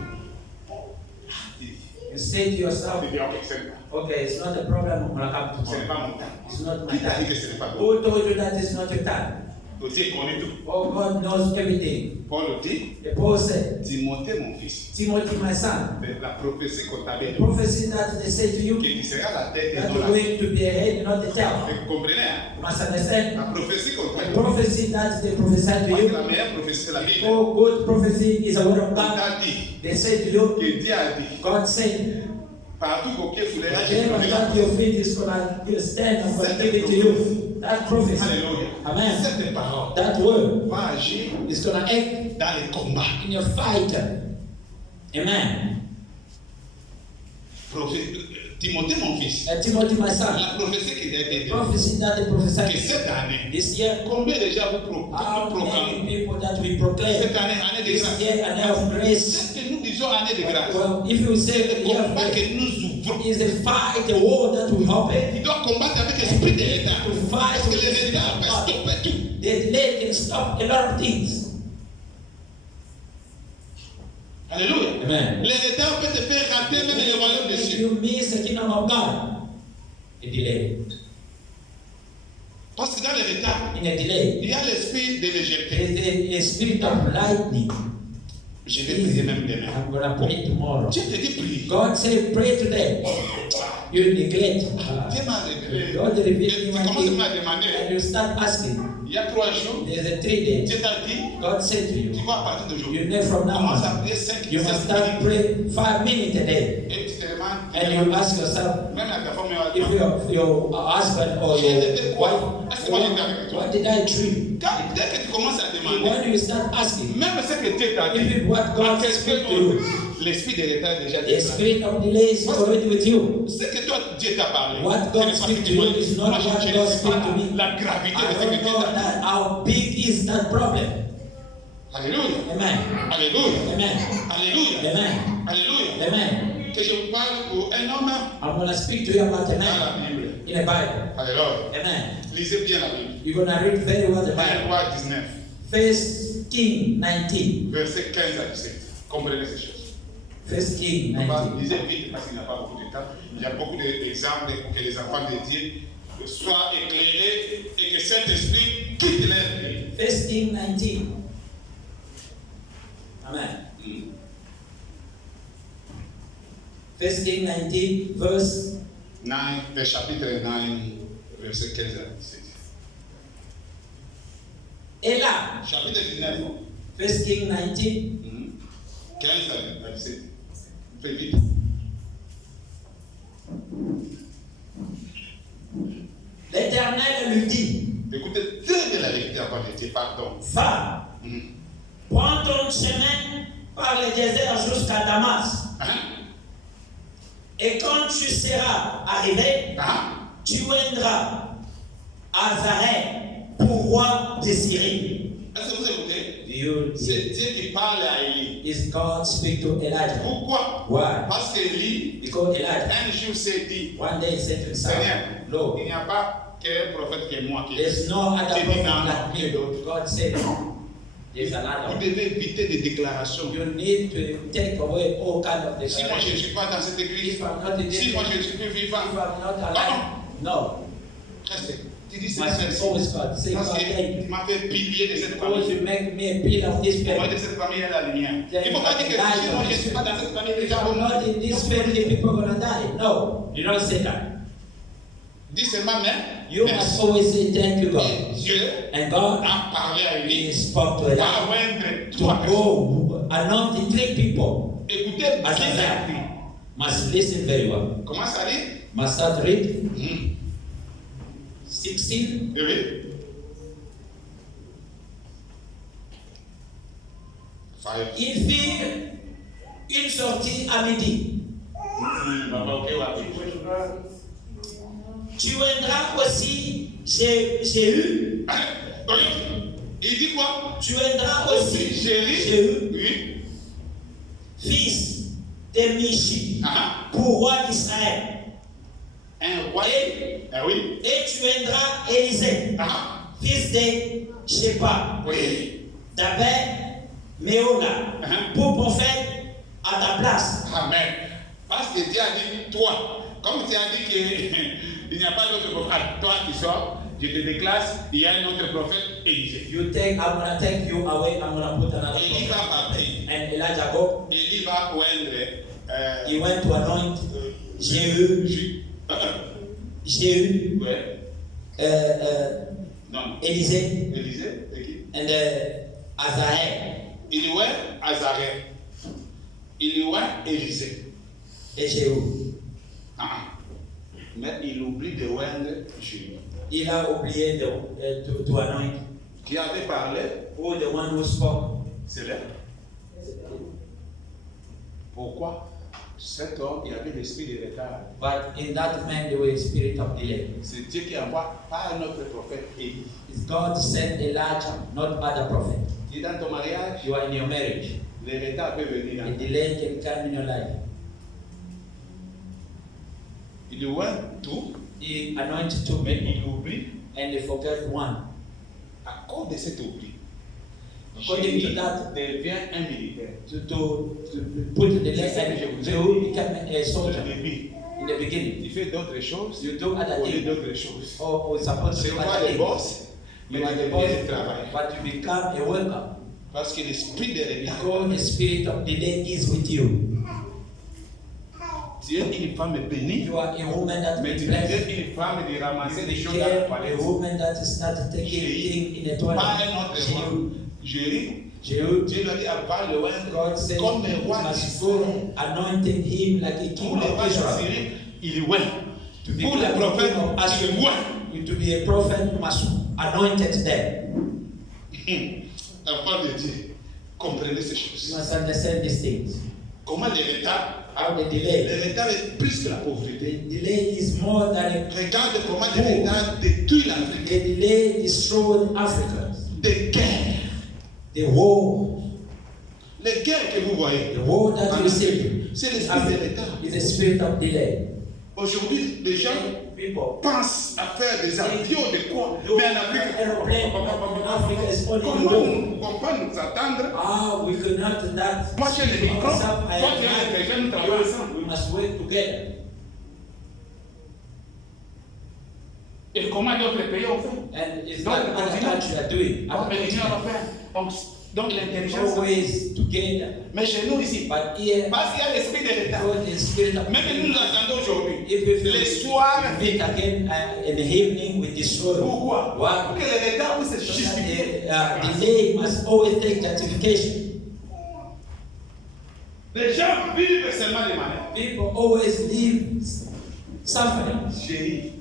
You say to yourself, Tu dis, ok, c'est pas. okay, it's not a problem, I'm gonna come Ce n'est tomorrow. pas mon temps. It's not my Qui t'a dit que time. ce n'est pas bon? Who told you that it's not your time? Aussi, il connaît tout. Oh, God knows everything. Paul dit, The Paul said, Timothée, mon fils, Timothy, my son, la prophétie qu'on t'avait the donnée, prophecy that they say to you, que tu seras la tête et that non you're la going to be a head, not the tail. Vous comprenez, hein? You must understand. La prophétie qu'on t'a The donnée. prophecy that they prophesied to Parce que la you, meilleure prophétie, c'est la Bible. oh, good prophecy is a word of On God. t'a dit, They say to you, que Dieu a dit, God said, partout qu'au pied foulera, je whatever donnerai la that your feet is gonna stand, I'm gonna give it to you. That prophecy, Alléluia. amen. Cette parole That word va agir is gonna act dans les combats. in your fight. Amen. Timothée, mon fils, And Timothy, my son, la prophétie qui t'a été donnée, prophecy that they que prophesied cette année, this year, combien déjà vous how proclamez many people that we proclaim cette année, année de this grâce? year, an year of grace. C'est que nous disons année de grâce. Well, if you say C'est the le year of combat grace que nous ouvrons. is a fight, a war that we open, Il doit combattre avec l'esprit de l'État. to fight Parce que with les the spirit États of peuvent God. stopper tout. The delay can stop a lot of things. Alléluia. Amen. Les États peuvent te faire rater même le royaume des If cieux. you miss the kingdom of God, a delay. Parce que dans les États, In a delay, il y a l'esprit de légèreté. there's a spirit of lightning. Je vais prier même demain. I'm gonna pray tomorrow. Dieu te dit prie. God said, pray today. You neglect. Dieu m'a révélé. God revealed Tu me commences one à day, demander. and you start asking. Il y a 3 jours, There's a 3 days. Dieu t'a dit, God said to tu you, vas à partir d'aujourd'hui. you know from now Commence à on, prier 5 you must start praying 5 minutes a day. Et tu te demandes, And you ask yourself, même à ta femme, if your husband or your wife, what did I dream? dès que tu commences à demander, When you start asking, même ce que Dieu t'a if dit, it what God qu'est-ce speaks to que you, l'esprit de l'État a déjà the dit. spirit of delay is already with you. Ce que toi, Dieu t'a parlé, What ce n'est God pas speaks ce to que moi, you is not moi, what je ne God sais speaks pas to me. la gravité I de ce que don't Dieu know t'a dit. that how big is that problem. Alléluia. Amen. Alléluia. Amen. Alléluia. Amen. Alléluia. Amen. Que je vous parle pour un homme I'm going to speak to you about a dans man la Bible. in the Bible. Alléluia. Amen. Lisez bien la Bible. You're going to read very well the 1 Bible. Roi 19, First King 19. verset 15 à 17. Comprenez ces choses. First King On va 19. lisez vite parce qu'il n'y a pas beaucoup de temps. Il y a beaucoup d'exemples pour que les enfants de Dieu soient éclairés et que cet esprit quitte leur vie. First King 19. Amen. First King 19, verse 9, le chapitre 9, verset 15 à 17. Et là, Chapitre 19, 1 King 19, 15 à 17. Fais vite. l'Éternel lui dit, Écoutez très bien la lecture avant de dire pardon. va, prends ton chemin par le désert jusqu'à Damas. Et quand tu seras arrivé, tu viendras à Zaret pour roi de Syrie. Est-ce que vous écoutez? You, C'est Dieu qui parle à Élie. is God speak to Elijah? Pourquoi? Why? Parce qu'Élie, Because Elijah, un jour s'est dit, one day he said to himself, Seigneur, Lord, il n'y a pas qu'un prophète que moi qui there's no other J'ai dit prophet non, like me. d'autres. God said, there's Vous another. devez éviter des déclarations. You need to take away all kind of Si moi je ne declarations. suis pas dans cette église, If I'm not in si this, moi je ne suis plus if vivant, I'm not alive, no. reste. Tu dis c'est My merci. always God, say Parce God, que thank you. tu m'as fait pilier de cette Because famille. you make me a pillar of this Pour moi, family. de cette famille, elle a la lumière. Il ne faut pas dire que si moi je ne suis pas dans cette famille, les If gens vont I'm not in this family, people are gonna die. No, you don't say that. Dis seulement mais. You must always say thank you, God. Et Dieu And God, a parlé à He lui. spoke to Va Elijah oindre to trois personnes. go anoint the 3 people. Écoutez As bien I la said, vie. must listen very well. Comment ça dit? Must start read Oui. 16. Five. Ils firent une sortie à midi. Tu viendras aussi chez Jéhu. Il dit quoi? Tu viendras aussi Jéhu, Oui. fils de Michi, Ah. pour roi d'Israël. Un roi. Et, Ah oui. et tu viendras Élisée, Ah. fils de Sheba, Oui. d'Abel, Méola, pour prophète à ta place. Amen. Parce que Dieu a dit toi. Comme tu as dit qu'il n'y a pas d'autre prophète. Toi qui sors, je te déclasse, il y a un autre prophète, Élisée. You take, I'm gonna take you away, I'm gonna put another Élie prophet. va partir. And Elijah go, Élie va oindre. he went to anoint Jéhu, Ouais. Non. Élisée, Élisée, c'est qui? and Azaël Il y a Azareth. Il y a Élisée. et Jéhu. Mais il oublie de oindre Jéhu. Il a oublié to anoint. Qui avait parlé, Who the one who spoke? c'est là. Pourquoi? Cet homme, il avait l'esprit de retard. But in that man there was a spirit of delay. C'est Dieu qui envoie par notre prophète Élie. It's God sent Elijah, not other prophet. Si dans ton mariage, You are in your marriage. le retard peut venir. A delay can come in your life. Il oint tout, He anointed 2 mais people il oublie and they forget one. à cause de cet oubli. According to Jéhu that, devient un militaire. to put the delay and Jehu became a Au soldier début, in the beginning. il fait d'autres choses. You do other Au lieu things. d'autres choses. Or supposed to C'est do toi other le things. boss, mais You are tu the deviens le boss, travail. but you become a worker. Parce que l'esprit de retard. Because the spirit of delay is with you. Tu es une femme bénie, You are a woman that mais will tu bless. deviens une femme de ramasser des You choses dans la became toilette. a woman that is not taking things in the Pas toilet. un autre roi. Jéhu, Jehu, Dieu lui a dit avant le oindre, God said, comme you le roi must d'Israël. go anointing him like a Pour king le of roi Israel. d'Israël, il oint. To be Pour le like a prophète, king of il Israel, oint. to be a prophet, you must anointed them. Enfant de Dieu, comprenez ces You choses. must understand these things. Comment le retard, How the delay. le retard est plus que la The pauvreté. delay is more than a Regarde comment le retard détruit l'Afrique. the delay destroyed Africa. Des guerres. The war, Les guerres que vous voyez, the war that you see, c'est l'esprit de retard. is a spirit of delay. Aujourd'hui, les gens People pensent à faire des avions, de quoi. do Mais en Afrique, aeroplane, but in Africa is only comment war. on peut nous attendre? We could not do that. Moi, j'ai le micro. Ourselves, I Toi, am tu as not. les gens, nous travaillons ensemble. We must work together. Et comment d'autres pays ont fait? And it's Don't not other continue. countries are doing. Comme Other l'Union countries. européenne, Donc l'intelligence. always together. Mais chez nous ici, But here, parce qu'il y a l'esprit de retard. God is spirit of Même nous attendons aujourd'hui. If we Les soirs, meet again in the evening with destroy. pourquoi? Why? Pour que le retard puisse se So justifier. that the delay must always take justification. Les gens vivent seulement les malheurs. People always live suffering. Jéhu,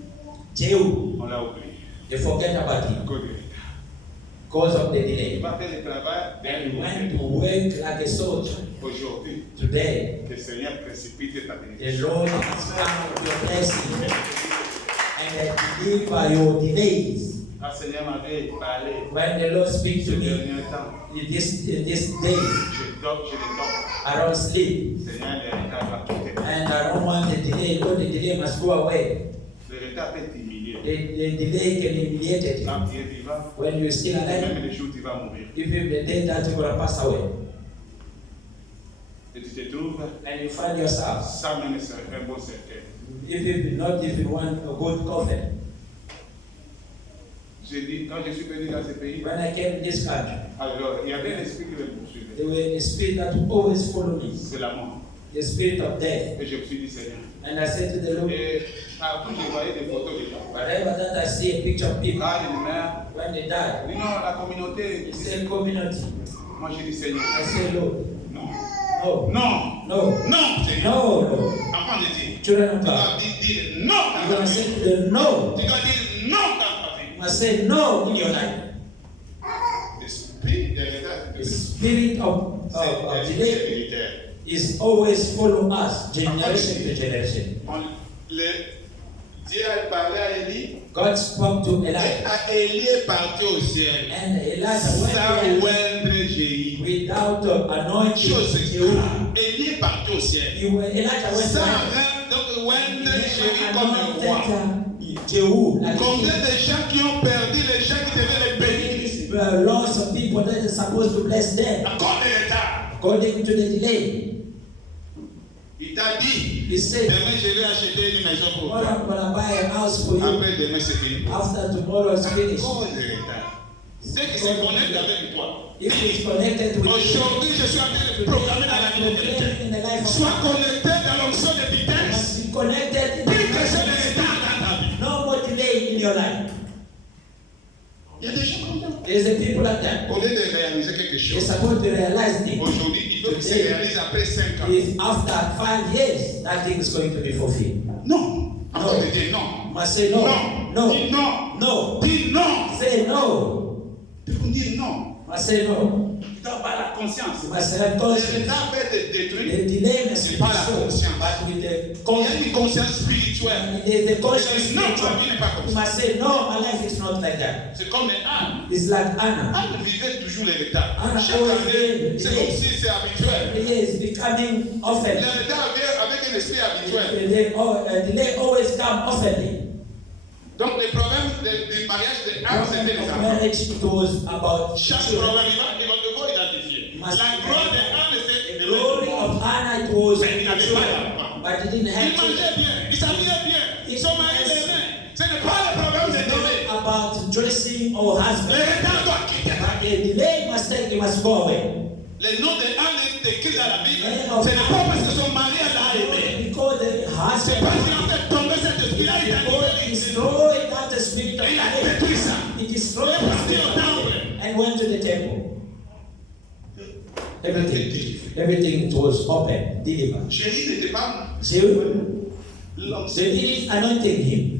Jehu, on l'a oublié. they forget about À him cause du retard. because of the Il delay. va faire le travail. And he went to work like a soldier. Aujourd'hui, Today, que le Seigneur précipite ta the bénédiction. Lord has come with your blessing and deliver your delays. Le Seigneur m'avait parlé When the Lord speaks to ce me dernier temps. in this days, Je dors, je ne dors. I don't sleep. Le Seigneur, le retard va quitter. And I don't want the delay. Lord, the delay must go away. Le retard peut t'humilier. The delay can humiliate you. Quand tu es vivant, When you're still alive, même les jours où tu vas mourir. even the day that you're going to pass away, Et tu te trouves and you find yourself, sans même un bon cercueil. if not if you want a good coffin. J'ai dit, quand je suis venu dans ce pays, When I came in this country, alors il y avait un esprit qui me poursuivait. there were a spirit that would always follow me, C'est la mort. the spirit of death. Et je me suis dit, Seigneur. And I said to the Lord, Et après, j'ai voyé des photos de gens. wherever that I see a picture of people, Quand ils meurent, when they die, oui, non, la communauté. it's a community. Moi, j'ai dit, Seigneur. I say, Lord, Non. no, Non. no, Non, Seigneur. no, no. Enfant de Dieu. Children of Tu God, dois dire non you're dans going ta to vie. say to them, no. Tu dois dire non dans ta vie. You must say no in your life. L'esprit des retards, The spirit of c'est delay militaire. is always follow us, generation to generation. Dieu a parlé à Élie. God spoke to Et Elijah, Élie est parti au ciel. and Elijah Sans went oindre Jéhu. without anointing Chose Jehu. grave. Élie est parti au ciel. Elijah went Sans to rien, donc oindre Jéhu comme un roi. Jehu, like Combien de gens qui ont perdu les gens qui devaient les bénir? lots of people that are supposed to bless them À cause des retards. according to the delay. Il t'a dit, He said, demain je vais acheter une maison pour tomorrow toi. I'm gonna buy a house for you. Après demain c'est fini. After tomorrow is À finished. cause des retards. Ceux qui se connectent avec toi. If it's connected with Aujourd'hui, je suis en train de proclamer dans la vie de quelqu'un. in the life of Sois connecté dans l'onction de vitesse. must be connected in Plus que the c'est life des retards dans ta vie. No more delay in your life. Il y a des gens comme ça. There's a people like that. Au lieu de réaliser quelque They're chose, supposed to realize things. aujourd'hui, il faut que ça réalise après 5 ans. If after 5 years that thing is going to be fulfilled. Non. Avant de dire non. You must say no. Non. No. Dis non. No. Dis non. Say no. Tu peux dire non. You must say no. Tu n'as pas la conscience. You must have Le conscience. retard peut te détruire. The delay must C'est be pas la destroyed. conscience. But with the Il y a conscience, une conscience spirituelle. there's the conscience. Non, ma vie n'est pas comme You ça. must say no. My life is not like that. C'est comme Anne. It's like Anna. Anne vivait toujours les retards. Anne Chaque always année, did. c'est comme si c'est habituel. Every year is becoming often. Le retard vient avec un esprit habituel. Delay always come oftenly. Donc, les problèmes du mariage de Anne, c'était les Of enfants. marriage, it was about Chaque children. problème, il va devoir identifier. Must- La gloire de Anne, c'est The glory of Anna, it was Mais il n'avait pas d'enfant. but he didn't Il have mangeait children. bien, il s'habillait bien, son mari l'aimait. Ce n'est pas le problème de It's delay. not about dressing or Le husband. retard doit quitter. But the delay must take, it must go away. Le nom de Anne est écrit dans la Bible. Ce n'est pas parce que son mari l'a aimé. Because the C'est husband parce qu'il a fait tomber cet esprit-là, il a libéré. destroyed that spirit of Et il a delay. détruit ça. He Il destroyed est parti the au spirit temple. and went to the temple. Everything it was open, delivered. Chérie n'était pas Jehu, l'homme. they didn't anointing him.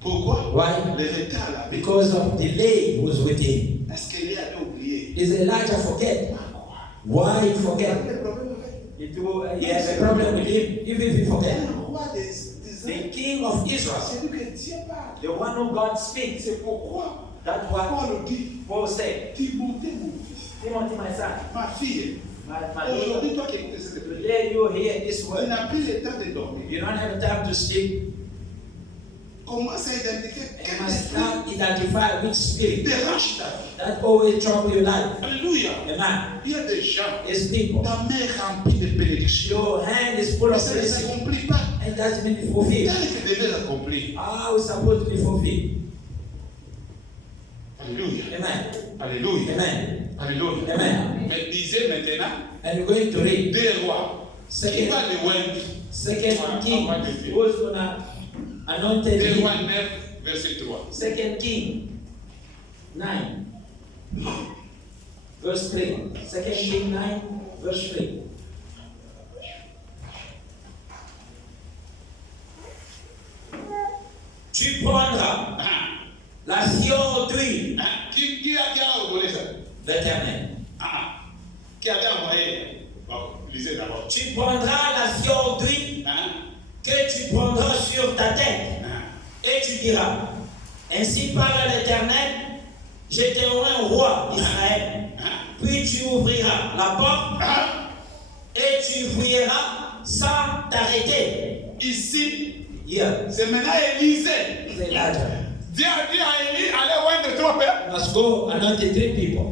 Pourquoi? Why? Le retard là. Because of delay was with him. Est-ce qu'il avait oublié? Is Elijah forget? Why he forget? Le problème avec He has a problem with him, even if he forget. le roi des The king of Israel, c'est lui que Dieu parle. the one who God speaks, C'est pourquoi that's what Paul dit, Paul said. Timothée mon fils, Timothy, my son, ma fille, my daughter, aujourd'hui toi qui écoutes cette prédication, today you hear this tu word. n'as plus le temps de dormir. You don't have time to sleep. Commence à identifier You quel must esprit start identify which spirit dérange ta vie. that always trouble your life. Alléluia. Amen. Il y a des gens, It's people. ta main est remplie de bénédictions. Your hand is full Mais of ça ne blessings s'accomplit pas and that's been fulfilled. tel que devait l'accomplir. How is supposed to be fulfilled? Alléluia. Amen. Alléluia. Amen. Alléluia. Amen. Mais lisez maintenant And we're going to read 2 Rois. Qui va le wend? Second King. Who's gonna anointed 2 him? Rois 9, verset 3. Second King 9, verse 3. Second King 9, verse 3. Tu prendras la fiole d'huile Qui a envoyé ça? d'Éternel. Qui a envoyé? Bon, lisez d'abord. Tu prendras la fiole d'huile que tu prendras sur ta tête et tu diras, ainsi parle l'Éternel, je te rends roi d'Israël. Puis tu ouvriras la porte et tu fouilleras sans t'arrêter. Ici, Yeah. c'est maintenant Élisée. Say that. Dieu a dit à Élie, allez wend 3 pères. Must go anoint 3 people.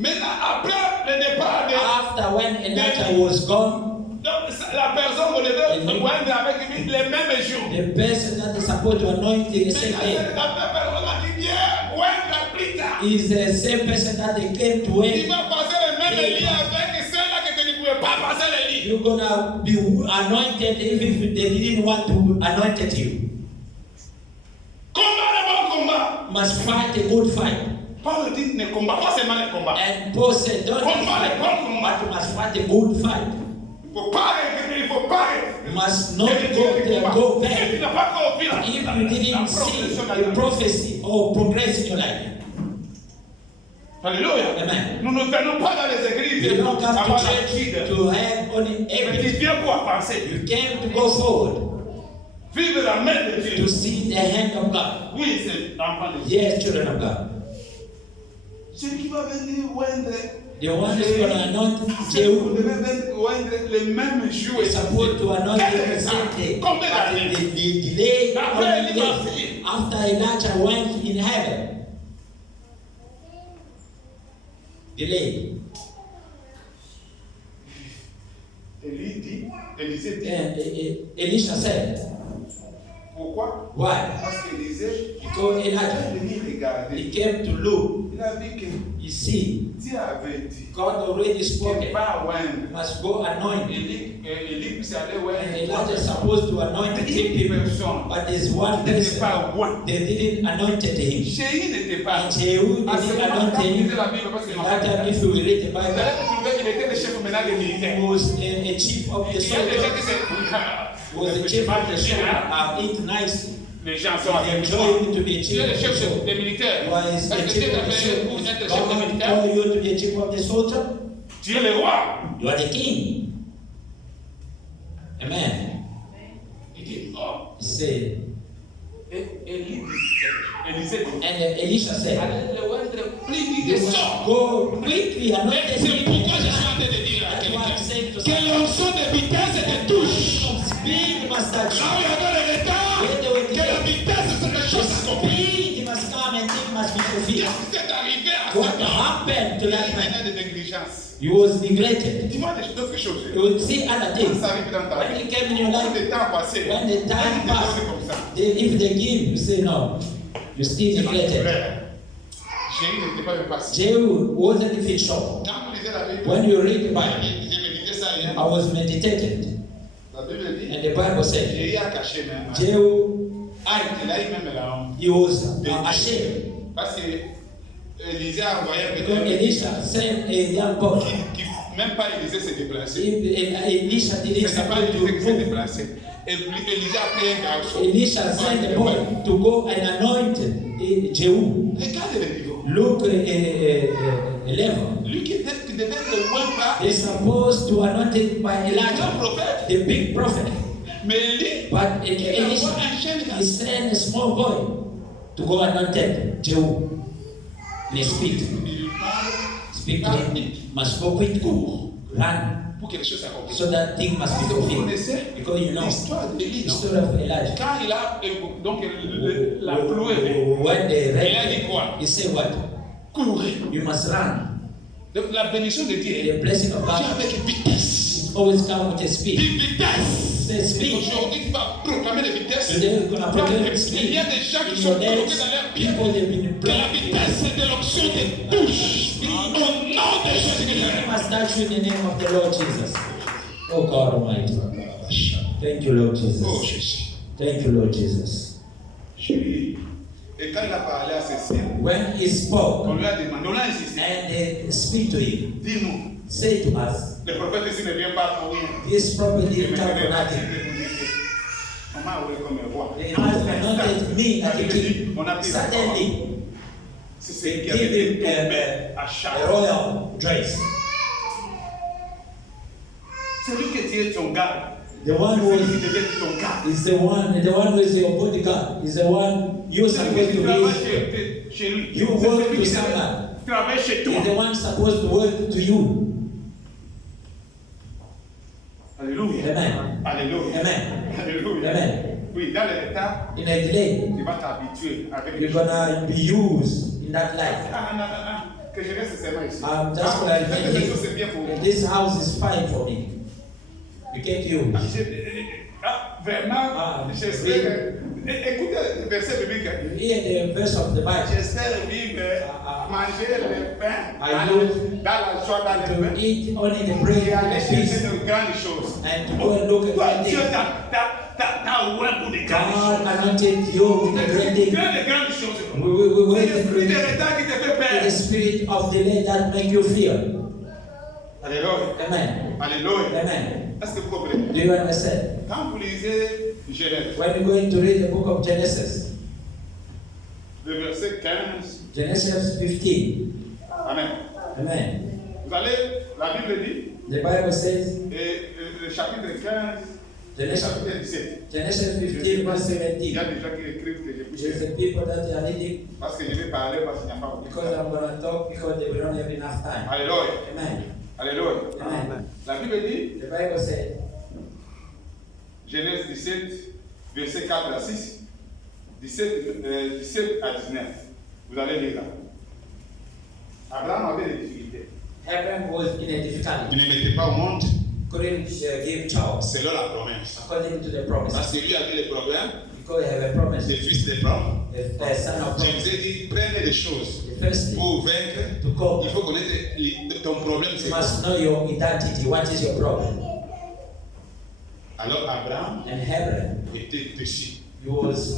Maintenant, après le départ de. After when Elijah was gone, Donc, la personne vous devez wend avec lui les mêmes jours. the person that is supposed to anoint the same Maintenant, day la personne a dit, viens, wend plus tard. is the same person that they came to Il him. va passer le même lit avec ceux-là que tu ne pouvais pas passer le lit. You're gonna be anointed even if they didn't want to anoint you. Combat le bon combat. Must fight a good fight. Paul dit ne combat pas seulement le combat. And Paul said, don't just fight, but you must fight a good fight. Il ne faut pas regretter, il ne faut pas. You must not go there, go Si back. tu n'as pas compris la If you didn't see a prophecy or progress in your life. Alléluia. Amen. Nous ne venons pas dans les églises You don't pour come avoir to la church guide. to have only Mais tu evidence. viens pour avancer. You came to go forward, Vive la main de Dieu. to see the hand of God. Oui, c'est l'enfant de Dieu. Yes, children of God. Celui qui va venir wendre. The one who's going to anoint Vous Jehu devez venir wendre le même jour. is supposed to anoint him the same day. Combien But d'années? the delay Après, only il va days finir. after Elijah went in heaven. Delay. Élisée dit. And Elisha said, Pourquoi? why? Parce qu'Élisée, Because il Elijah, est venu regarder. he came to look. Il a vu que You see, Dieu avait dit God already qu'il spoken. va wendre. You must go anoint. Élie puisse aller And wendre. Elijah is supposed to anoint 3 people. But there's one N'était person, pas loin. they didn't anoint him. Jéhu n'était pas. And Jehu À ce didn't moment-là, anoint quand vous him. lisez la Bible, parce que That time, if you read the vous Bible, allez trouver qu'il était le chef maintenant des militaires. he was a chief of the Il y a des gens soldiers. qui He was the chief of the soldiers. Eat nicely. Les gens sont They avec toi. enjoy him to be a Tu es chief le of the chef soldiers. des militaires. Why is Est-ce the que Dieu chief t'a of the fait pour soldiers? être le chef des God militaires? call you to be a chief of the soldier? Tu es le roi. You are the king. Amen. Il dit, oh. He said, Élisée dit, and Elisha said, allez le wendre plus vite you que must ça. go quickly, anoint the C'est pourquoi je suis en train de dire à That's what I'm saying to quelqu'un que l'onction de vitesse te touche. Speed must touch Là où il y avait le retard, que la vitesse c'est quelque chose accompli. Speed must come and it must be fulfilled. Qu'est-ce qui t'est arrivé à What cet homme? happened to Il y a that eu man? maintenant de négligence. He was neglected. Dis-moi d'autres choses. You will see other Quand things. ça arrive dans ta When vie, it came in your quand life, le temps passé, when the time c'est passed, comme ça. if they give, you say no. You still C'est ma neglected. colère. Jéhu n'était pas le passé. Jehu wasn't even sure. Quand vous lisez la Bible, When you read the Bible, j'ai médité ça hier. I was meditating, La Bible dit, and the Bible said, Jéhu a caché même. Jehu, Il a eu même la honte. he was ashamed. Parce que Élisée a envoyé un Because petit Elisha sent a young boy. qui même pas Élisée s'est déplacé. Elisha didn't Ce n'est pas suppose Élisée qui s'est to go. déplacé. Élisée a pris un garçon. Elisha sent the boy to go and anoint Jehu. Regardez le niveau. Look 11. Lui qui devait être le moins bas, They're supposed to anoint it by un Elijah, prophète. the big prophet. Mais Élie, But il envoie Elisha, un jeune he garçon. sent a small boy to go anoint Jehu. They speak. Il parle Speak to him. Must go quick, run, pour que les choses s'accomplissent. so that thing must be Vous fulfilled. connaissez Because you know l'histoire d'Élie, the non? story of Elijah. Quand il a donc la pluie est venue, When they il a dit read, quoi? he said what? Courez. You must run. Donc la bénédiction de Dieu The blessing of vient God avec vitesse. always comes with a speed. Une vitesse. The speed. Aujourd'hui, tu vas proclamer programmé de vitesse. Today we're going to program the speed. Il y a des gens qui In sont your bloqués days, dans leur pied. people they've been Que la blocked. vitesse de l'onction te touche. Au nom de Jésus-Christ. You must touch you in the name of the Lord Jesus. Oh God Almighty. Thank you, Lord Oh Jesus. Jésus. Thank you, Lord Jesus. Chérie. Et quand il a parlé à Cécile, When he spoke on lui a demandé, on l'a insisté. and they speak to him, Dis-nous, say to us, le prophète ici ne vient pas pour rien. this prophet didn't come for nothing. Maman voulait comme un roi. They have anointed me like a king. Suddenly, C'est ce they qui avait give été him tombé à a chaque. royal dress. C'est lui qui était ton garde. The one who C'est lui is qui devait être ton garde. the one who is your bodyguard. Is the one you're C'est supposed lui qui to travaille be. chez lui. You C'est work celui to qui someone. travaille chez toi. Is the one supposed to work to you. Alléluia. Amen. Alléluia. Amen. Alléluia. Amen. Oui, dans l'état, In a delay, tu vas t'habituer avec les you're choses. gonna be used in that life. Ah. Que je reste seulement ici. I'm just gonna Cette remain maison, c'est bien pour here. moi. This house is fine for me. You can't use. Vraiment, j'espère. Écoutez le verset biblique. You hear the verse of the Bible. J'espère vivre, manger le pain I dans la joie, dans le to pain. eat only the bread Et and aller the chercher peace, de grandes choses. and to go and look at Toi, great Dieu things. t'a ouvert pour des grandes God choses. anointed you with the great things. De grandes choses. We C'est wait l'esprit de the retard qui te fait peur. spirit of delay that make you fear. Alléluia. Amen. Alléluia. Amen. Est-ce que vous comprenez? Do you understand? Quand vous lisez Genèse, When you're going to read the book of Genesis, le verset 15, Genesis 15. Amen. Amen. Vous allez, la Bible dit, The Bible says, et le chapitre 15, le Genesis, chapitre 17. Genesis 15, verse Il y 17. a des gens qui écrivent que je puisse There's the people that are reading parce que je vais parler parce qu'il n'y a pas beaucoup de because temps. I'm going to talk because they don't have enough time. Alléluia. Amen. Alléluia. Amen. La Bible dit, The Bible said, Genèse 17, verset 4 à 6, 17 à 19. Vous allez lire là. Abraham avait des difficultés. Abraham was in a difficulty. Il ne mettait pas au monde Couldn't give child selon la promesse. according to the promise. Parce que lui avait les problèmes, Because he have a promise. des fils des femmes. The son of Je promise. vous ai dit, prenez des choses. The first thing Pour vaincre, to go, il faut connaître ton problème. you C'est quoi? must know your identity. What is your problem? Alors Abraham And Abraham, était déçu. he was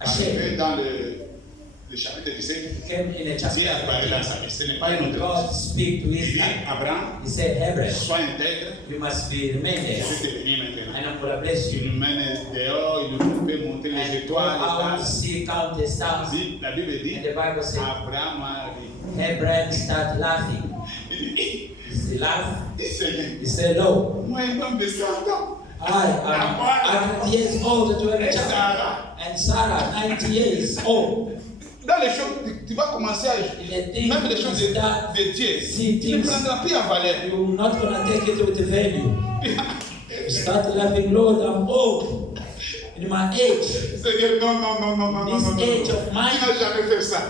Arrivé ashamed. dans le chapitre 17, He came in a chapter. Dieu a parlé dans sa vie. Ce n'est pas une autre God chose. speak to Il his dit, life. Abraham, He said, Abraham, sois intègre. you must be remain Je there. vais te bénir maintenant. And I'm going to bless Il you. nous mène dehors, il nous fait monter les And go étoiles. out, see, count the stars. La Bible dit, And the Bible says, Abraham a dit, Abraham started laughing. il dit, He laughed. Seigneur, He said, no, moi un homme de 100 ans. I'm 100 years old to have a Et child. Sarah, And Sarah, 90 years old. dans les choses, tu vas commencer à In the things même les choses you start, de Dieu, see tu ne things, prendras plus en valeur. you're not going to take it with the value. You start laughing, Lord, I'm old. In my age, Seigneur, non. this age of Tu mine, n'as jamais fait ça.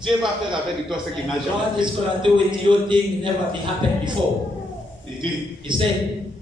Dieu va faire avec toi ce qu'il n'a God jamais is fait. going to do with you thing never be happened before. Il dit, He said,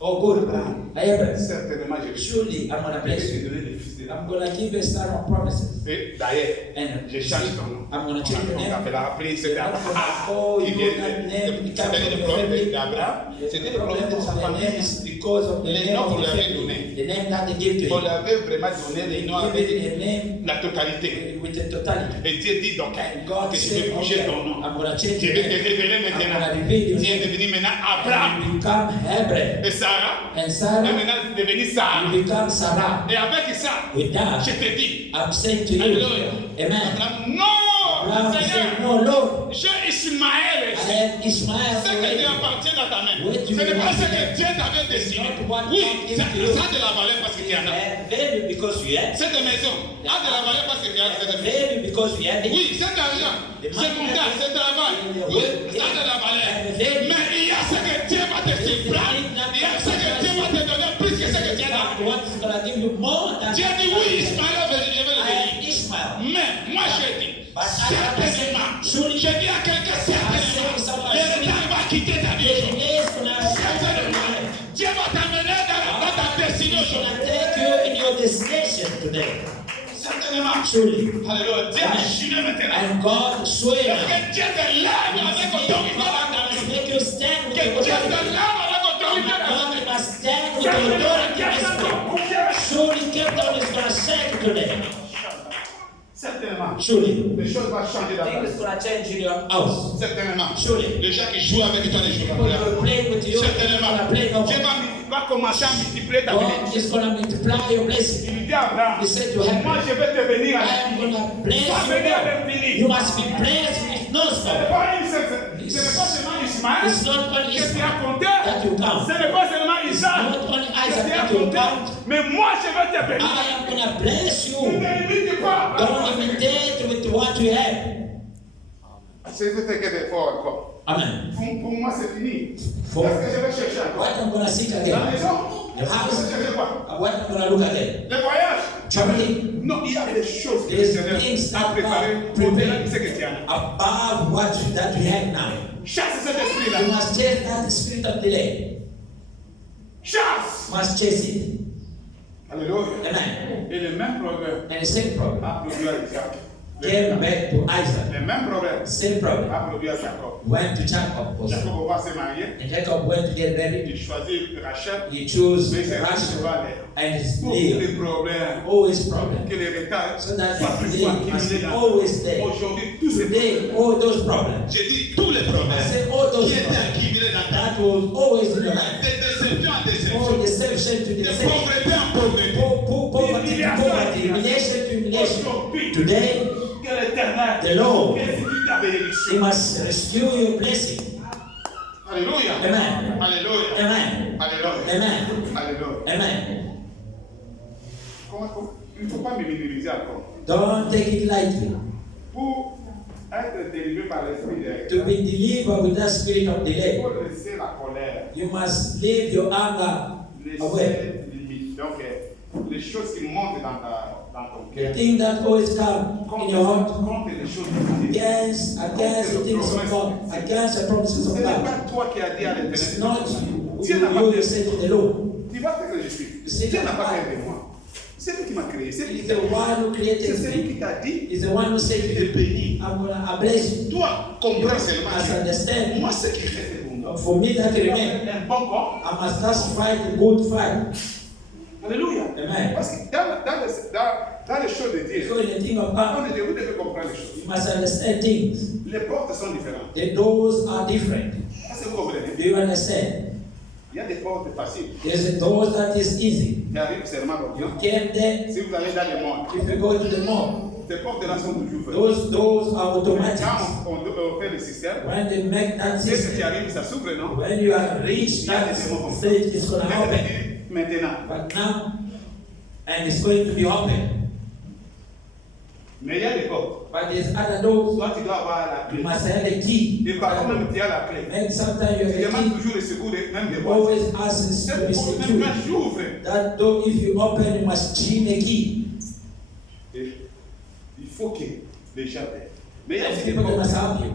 oh good, Abraham, certainement je vais surely I'm going to bless te you. donner des fils de I'm going to give you a son of promises. Et d'ailleurs, And je change ton nom. I'm going to change your On name. t'appellera Prince I'm not d'Abraham. gonna call Qui you vient that name, it comes c'était from le your problème family. d'Abraham. C'était The le problème problem de sa of the name is famille. because of the Les name noms of qu'on the lui avait family. donnés. The name that they give to On you. lui avait vraiment donné They les noms give avec it a name la totalité. with the totality. Et Dieu dit donc And God que je said, vais bouger okay, ton nom. I'm going to change Je your vais te name. révéler I'm maintenant. going to reveal your Tu es name. devenu maintenant And Abraham. you become Abraham. Et Sarah And est Sarah, maintenant devenue Sarah. you become Sarah. Et avec ça, With that, je te dis, I'm saying to you, Alléluia. Amen. Abraham, non, Abraham said, Seigneur, no, Lord, j'ai Ismaël I ici. have Ishmael Ce qui te already. appartient dans ta main, What ce you n'est pas want ce to que do. Dieu t'avait destiné. Not what Oui, God ça gave to you. ça a de la valeur parce que tu en as. Have value because you have. Cette maison a de la valeur parce que tu en as. Have value because you have it. Oui, cet argent, c'est mon gars, c'est travail. Oui, ça a de la valeur. Mais il y a ce que Dieu va te surprendre. Il y a ce que Dieu va te donner plus que ce que tu as. What is going to give you more than Dieu dit oui, Ismaël je vais I le am bénir. Ishmael. Mais moi je dis, certainement, je dis à quelqu'un certainement, le retard va quitter ta vie aujourd'hui. Yes, gonna Certainement, Dieu va t'amener dans ta destinée gonna aujourd'hui. take you this nation today. Certainement. Surely. Alléluia. Dieu a juré maintenant. And God swear Parce que Dieu te lève avec autorité dans ta vie. make you stand with Que Dieu te authority. lève avec autorité dans ta God vie. must stand with authority. Surely Captain is going to shake today. Certainement. Surely. Les choses vont changer dans ta Things vie. going to change in your house. Certainement. Surely. Les gens qui jouent avec toi, les joueurs. People will play with you. Certainement. Going to play no Dieu more. va commencer à multiplier ta God bénédiction. is going to multiply your blessing. Il dit à Abraham, He said to him, moi je vais te bénir I avec am fini. going to bless Pas bénir avec you. fini. You must be blessed with no Ce stop. n'est pas seulement Ismaël It's not only que tu as Isaac compté. that you count. Ce n'est pas seulement Isaac Not only que Isaac tu as that you compté. count. Mais moi je vais te bénir. I am going to bless Tu you. ne limites pas. Don't imitate with what you have. C'est ce que des fois encore. Amen. Pour moi c'est fini. For Qu'est-ce que je vais chercher encore? what I'm going to seek La again. maison. The house. Je vais chercher quoi? What I'm going to look again. Le voyage. Traveling Non, il y a des choses que le There's Seigneur things a that préparées God pour prepared ce que tu as. above what that we have now. Chasse cet esprit-là. You must chase that spirit of delay. Chasse. Must chase it. Alléluia. Amen. Et le même problème And the same problem a produit à Isaac. came back to Isaac. Le même problème Same problem a produit à Jacob. went to Jacob also. Jacob va se marier. And Jacob went to get married. Il choisit Rachel. He chose Mais c'est Rachel Rachel. and his Beaucoup Leah. de problèmes. Always problem. Que les retards So that soient plus delay must accumulés be dans always there. aujourd'hui. Tous ces Today, all those problems. J'ai dit tous les I problèmes say all those qui étaient problems. accumulés dans ta That was always in your life. de déception en All déception, deception to de deception. pauvreté en pauvreté. Poverty to poverty. Humiliation to humiliation. Today, Que l'éternel the Lord, restitue ta He bénédiction. must rescue your blessing. Alléluia. Amen. Alléluia. Amen. Alléluia. Amen. Alléluia. Amen. Il ne faut pas me minimiser encore. Don't take it lightly. Pour être délivré par l'esprit de To be delivered with that spirit of il delay, faut laisser la colère, you must leave your anger away. laisser limite. Donc, les choses qui montent dans ton The cœur, thing that always come in your heart contre les choses de Dieu. against the things of God, against the promises Ce of n'est God. pas toi qui as dit à It's l'éternel. not you say to the Lord. Tu vas faire que je suis. Dieu n'a pas créé de moi. C'est lui qui m'a créé. C'est lui He's qui the t'a one who C'est created celui me. qui t'a dit He's the one who said to de you, bénir. I bless you. Toi, comprends seulement Must que understand. moi, ce qui reste pour moi. For me that remain, Un bon corps. I must just fight the good fight. Alléluia. Amen. Parce que dans les choses de Dieu, So in the thing of God, vous devez comprendre les choses. you must understand things. Les portes sont différentes. The doors are different. Est-ce que vous comprenez? Do you understand? Il y a des portes faciles There's a door that is easy. qui arrivent seulement dans You Dieu. came there. Si vous allez dans le monde, If you go to the mall, ces portes-là sont toujours fermées. those doors are automatic. Quand on fait le système, When they make that dès que tu system, arrives, ça s'ouvre, non? when you are reached that stage, it's going to open. Maintenant. But now, and it's going to be open. Mais il y a des portes. But there's other doors. Toi, tu dois avoir la You clé. must have a key. Et parfois même, tu as la clé. And sometimes you Tu have a demandes key. toujours le secours, même des You voisins. always ask to Cette be porte, même secured. quand j'ouvre, That door, if you open, you must chain a key. il faut que les gens aient. Mais il y a And aussi des people portes. must help you.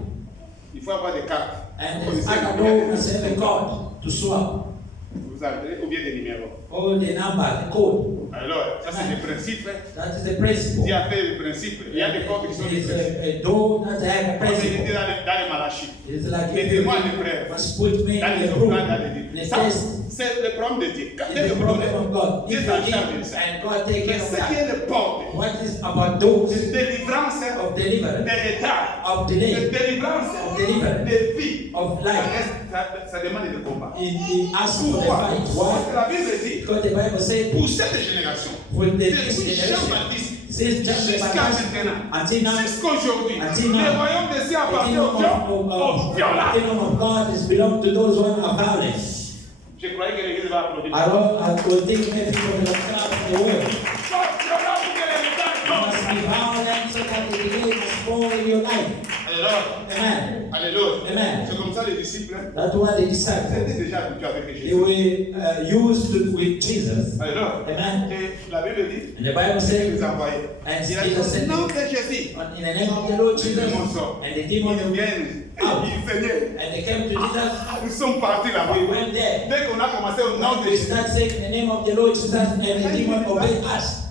Il faut avoir des cartes. And Vous there's connaissez, other il y a door des- must have a code to swap. Vous avez ou bien des numéros. All the number, the code. Alors, ça c'est des principes. That is the principle. Dieu a fait le principe. Il y a des codes qui sont des It's principes. a door that have a Comme il dit principle. dans les Malachie. It's like Les if you témoins de preuve. must put me Dans in les the room, offrandes, dans les in dîmes. the Ça, test. c'est le problème de Dieu. Quand It's Dieu the vous problem donne, of God. Dieu If s'en you charge give de ça. and God take Mais care of ce qui that. est le porte What is about those de délivrance, of deliverance, de retard, of de delay, délivrance, of deliverance, de vie, of ça, life? reste- ça demande de combat. He asks for the Pourquoi? fight. Parce Why? que la Bible dit, Because the Bible says, pour cette génération, with the this depuis generation, Jean-Baptiste since John the jusqu'à Baptist, maintenant, until now, jusqu'aujourd'hui, Until le now, royaume des cieux the appartient kingdom aux violents. kingdom of God is belong to those who are violent. Je croyais que l'église va applaudir. I would think maybe people will clap in the world. Sois violent pour que les retards You tombent. must be violent so that the delay must fall in your life. Alors, Amen. alléluia. Amen. C'est comme ça les disciples, That's why the ils disciples, étaient déjà habitués avec they Jésus. were used to, with Jesus. Alors, Amen. et la Bible dit, And the Bible il says, les a envoyés. and Il a dit, Jesus said, au nom de Jésus, in the name of the Lord les Jesus, démons sortent. and the Ils demon, viennent, out. ils venaient. and they came to Jesus, Nous sommes partis là-bas. we went there. Dès qu'on a commencé au nom When de we Jésus, start saying in the name of the Lord Jesus, and the demon obeyed us.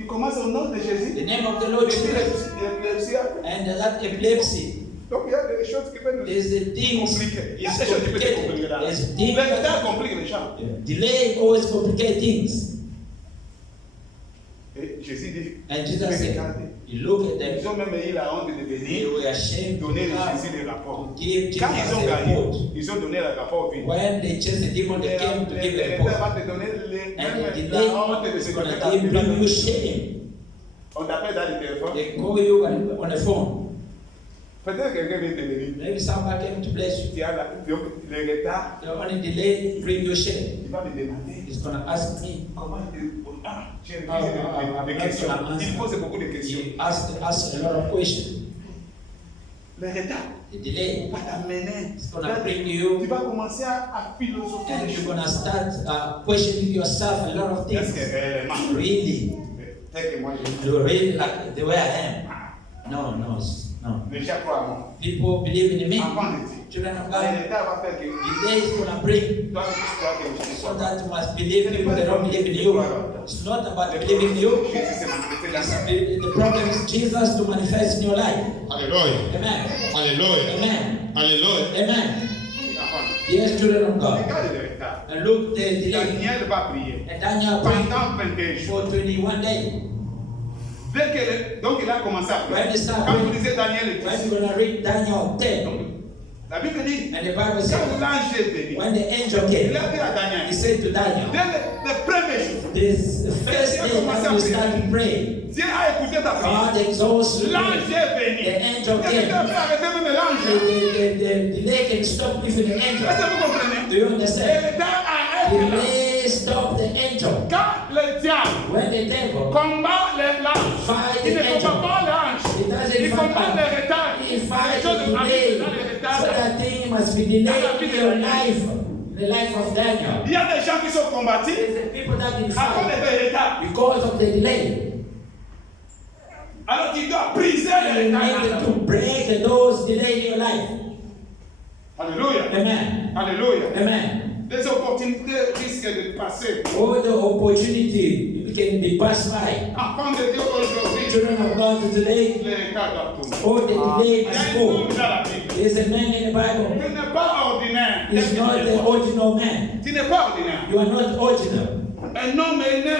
Il commence au nom de Jésus. The name of the Lord Et puis Jesus. l'épilepsie après. And that epilepsy. Donc il y a des choses qui peuvent nous There's the things. compliquer. Il y a It's des choses qui peuvent complicated. compliquer là. There's Le things. retard complique les gens. Delay always complicate things. Et Jésus dit, And Jesus said, regardez. you look at Ils them. ont même eu la honte de They venir were ashamed to donner à come Jésus les rapports. to give Quand ils ont Jesus a gagné, report. ils ont donné le rapport au vide. When they chased the demon, they came to give a Les report. va te donner les And the même delay la honte de is ce going que to bring you shame. on t'appelle dans le téléphone. They call you on the phone. Peut-être que quelqu'un vient te bénir. Maybe somebody came to bless you. Tu as donc le retard. The only delay bring you shame. Il va me demander He's going to ask me. comment j'ai I'm des not questions. gonna answer. Il pose beaucoup de questions. He asked us a lot of questions. Le retard The delay va t'amener. is going to bring Tu you, vas commencer à philosopher and des you're choses. going to start questioning yourself a lot of Est-ce que things. réellement, Really? tel que moi je You really like the way I am? No, no, no. les gens croient à moi. People believe in me. Enfant de Dieu. Children of Le God. retard va faire que Delay is going to bring toi tu crois que je suis so that you must believe in people that don't believe in you. It's not about believing in you. Jésus s'est manifesté dans The problem is Jesus to manifest in your life. Alléluia. Amen. Alléluia. Amen. Alléluia. Amen. enfant. Yes, children of God. Regarde le retard. And look, the delay. Daniel va prier And Daniel prayed pendant 21 jours. for 21 days. Dès que donc il a commencé à When prier. they start Quand vous praying, lisez Daniel when 10, you're going to read Daniel 10, la Bible dit, and the Bible quand says, l'ange est venu, when the angel il came, a dit à Daniel, he said to Daniel, dès le premier jour, this the first day when you started praying, Dieu a écouté ta prière. God exalts you. L'ange est venu. The angel Qu'est-ce que came. tu as fait arrêter même l'ange? The delay can stop even the Est-ce angel. que vous comprenez? Do you Le understand? retard arrête là. Delay stop the angel. Quand le diable When the devil combat l'ange, fight il the ne combat angel, pas l'ange. he doesn't Il fight combat le back. retard. He Les fights choses the arrivent delay. dans le So retard. that thing must be delayed in your life. The life of Daniel. Il y a des gens qui sont combattus There's the people that been à cause fight des retards. because of the delay. Alors tu dois briser les You retards. need to break those delay in your life. Alléluia. Amen. Alléluia. Amen. Les opportunités risquent de passer. All the opportunity can be passed by. Enfants de Dieu aujourd'hui, Children of God today, les retards doivent tourner. all the delay Il y must a un go. homme dans la Bible. There's a man in the Bible. Tu n'es pas ordinaire. He's not the ordinary man. Tu n'es pas ordinaire. You are not ordinary. Un homme est né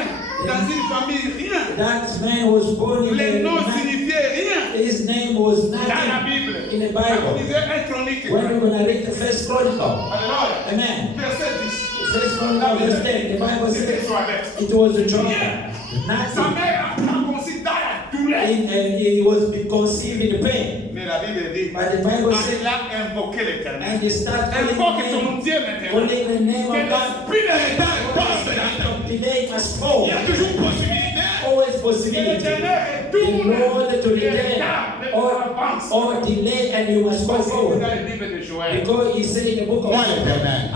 dans une famille rien. That man was born in Les a noms man. signifiaient rien His name was dans la nothing Bible. in the Quand vous Bible. lisez un chronique, When we're going to read the first chronicle, Alléluia. amen. Verset 10. First chronicle, verse 10, the Bible C'était says Joël. it was a Sa child. Nothing. mère a conçu dans la douleur. And he was conceived in pain. Mais la Bible dit, But the Bible says, il a invoqué l'Éternel. and you start Invoque calling ton Dieu maintenant. calling the name Que of God. l'esprit de retard passe maintenant. Delay must Il fall. y a toujours possibilité Always que possibility. l'Éternel The retourne Lord to les return retards, or delay, and you must go Parce que forward. dans le livre de Joël, Because he said in the book of Moi, l'Éternel.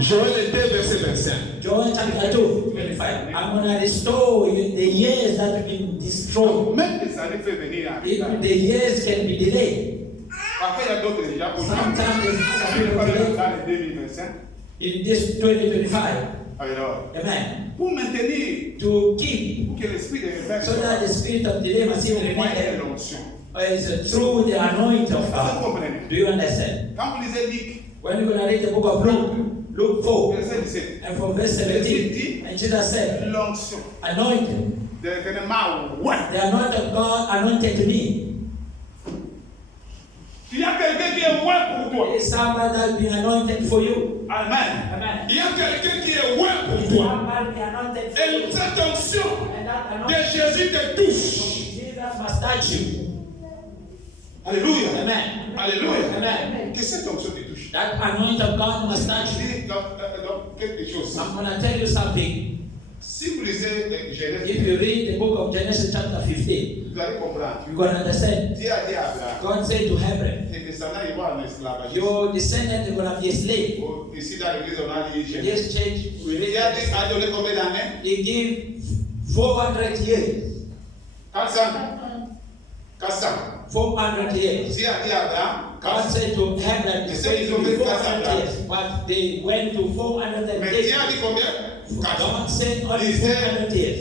Joël 2, verset 25. Joel chapter 2, 25. I'm going to restore you the years that have been destroyed. même les années fait venir à The years can be delayed. Après, il y a d'autres déjà pour Sometimes there's other people delayed dans le 2025. in this 2025. Alors, Amen. pour maintenir, To keep pour que l'esprit de retard so that the spirit of delay must c'est even au remain moyen de there. l'onction. Is through the anointing of Vous God. comprenez? Do you understand? Quand vous lisez Luc, When you're going to read the book of Luke 4, verset 17, and from verse 17, and Jesus said, l'onction anointed, de l'événement, ouais. the anointing of God anointed me. Il y a quelqu'un qui est ouais pour toi. Is somebody that be anointed for you? Amen. Amen. Il y a quelqu'un qui est ouais pour Is toi. somebody be anointed for Et you? cette onction And that de anointing, Jésus te touche. Jesus must touch you. Alléluia. Amen. Alléluia. Amen. Que cette onction te touche. That anointing of God must touch you. Je dis donc quelque chose. I'm going to tell you something. Si vous lisez Genèse, If you read the book of Genesis chapter 15, vous allez comprendre. you're going to understand. Dieu a dit à Abraham, God said to Abraham, tes descendants ils vont en esclavage. your descendants are going to be a slave. Ici dans l'église, on a dit Genèse. This church, we Dieu read a dit a donné combien d'années? they give 400 years. 400. 400. 400 years. Dieu a dit à Abraham, God said to Abraham, They it's said going to be it's 400 over years. But they went to 400 mais years. Dieu a dit combien? 400. God said only 400 years.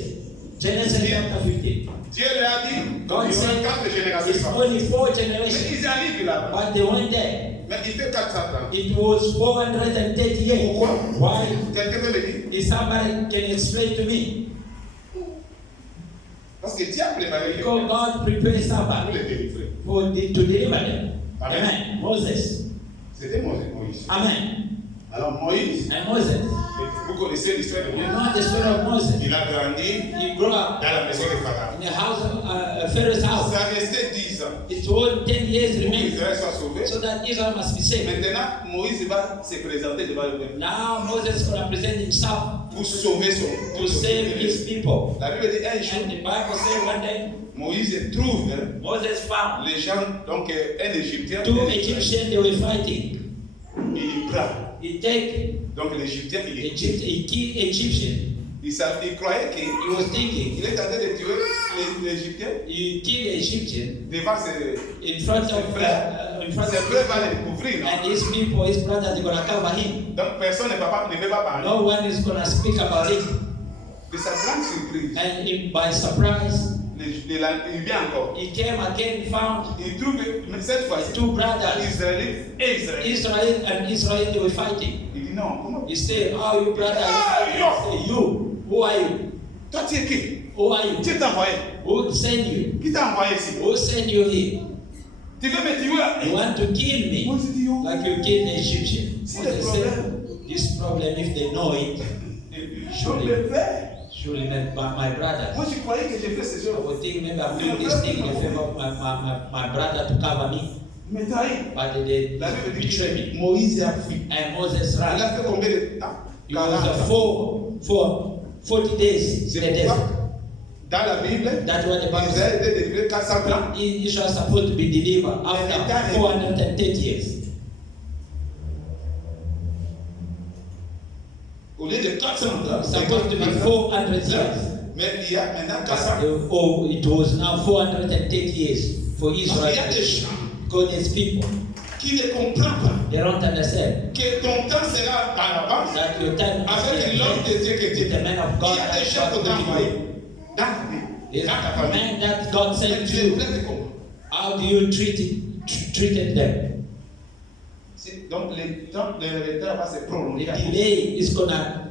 Genesis chapter 15. Dieu leur a dit, God il y aura said 4 générations. it's only 4 Mais generations. ils arrivent là. But they went there. Mais il fait 400 ans. It was 430 years. Pourquoi? Why? Quelqu'un peut me dire? If somebody can explain to me. Parce que Dieu a préparé les Because God prepared pour somebody les délivrer. to deliver them. Amen. Amen. Moses. C'était Moïse. Amen. Alors Moïse, And Moses. vous connaissez l'histoire de You Moïse. know the story of Moses. Il a grandi He grew up dans la maison de Pharaon. in the house of Pharaoh's house. Ça restait 10 ans It was 10 years pour remaining qu'Israël soit sauvé. so that Israel must be saved. Maintenant, Moïse va se présenter devant le peuple Now Moses is going to present himself pour sauver son to save his people. La Bible dit un And jour, the Bible says one day Moïse trouve Moses found les gens, donc un Égyptien, two Egyptians, they were fighting. il prend. He take Donc l'Égyptien, he killed Egyptian. il croyait qu'il He was thinking est en train de tuer l'Égyptien he killed Egyptian devant ses in front of ses frères va le couvrir. and his people, his brothers, they're gonna cover him. Donc personne ne peut pas parler. No one is gonna speak about it. De sa grande surprise, And by surprise, il vient encore. he came again, found Il trouve, mais cette fois-ci, two brothers, Israélites et Israélites. Israel and Israel, they were fighting. Il dit non, comment? He said, "Oh, you brothers, you, who are you? Toi tu es qui? Who are you? Qui t'a envoyé? Who sent you? Qui t'a envoyé ici? Who sent you here? Tu veux me tuer? You want to kill me Moïse dit, oh. like you killed the Egyptian?" C'est Moses le said, problème. "This problem, if they know it, Je le fais. surely my brother." Moi, je croyais que j'ai fait ces I choses. would think maybe I'm doing this thing in the favor of my brother to cover me, Mais trahi. but they La Bible dit betray me. que Moïse a fui. And Moses Il ran. a fait combien de temps? It was 40 for 40 days in C'est the pourquoi, desert. dans la Bible, That's what the Bible Israël says. était délivré 400 ans. Israel is supposed to be delivered after 430 years. Au lieu de 400 ans. It's supposed to be 400 years. Mais il y a maintenant 400. Oh, it was now 430 years for Parce qu'il y a Israel. des gens God is people. qui ne comprennent pas They don't understand que ton temps sera dans l'avance that your time avec l'homme de Dieu que with Dieu the man of Il God y a des that gens God qui t'ont envoyé will dans ta vie, There's dans ta a famille. man that God Mais sent tu to les you. traites comment? How do you treated them? Donc le temps de retard va se The prolonger delay is gonna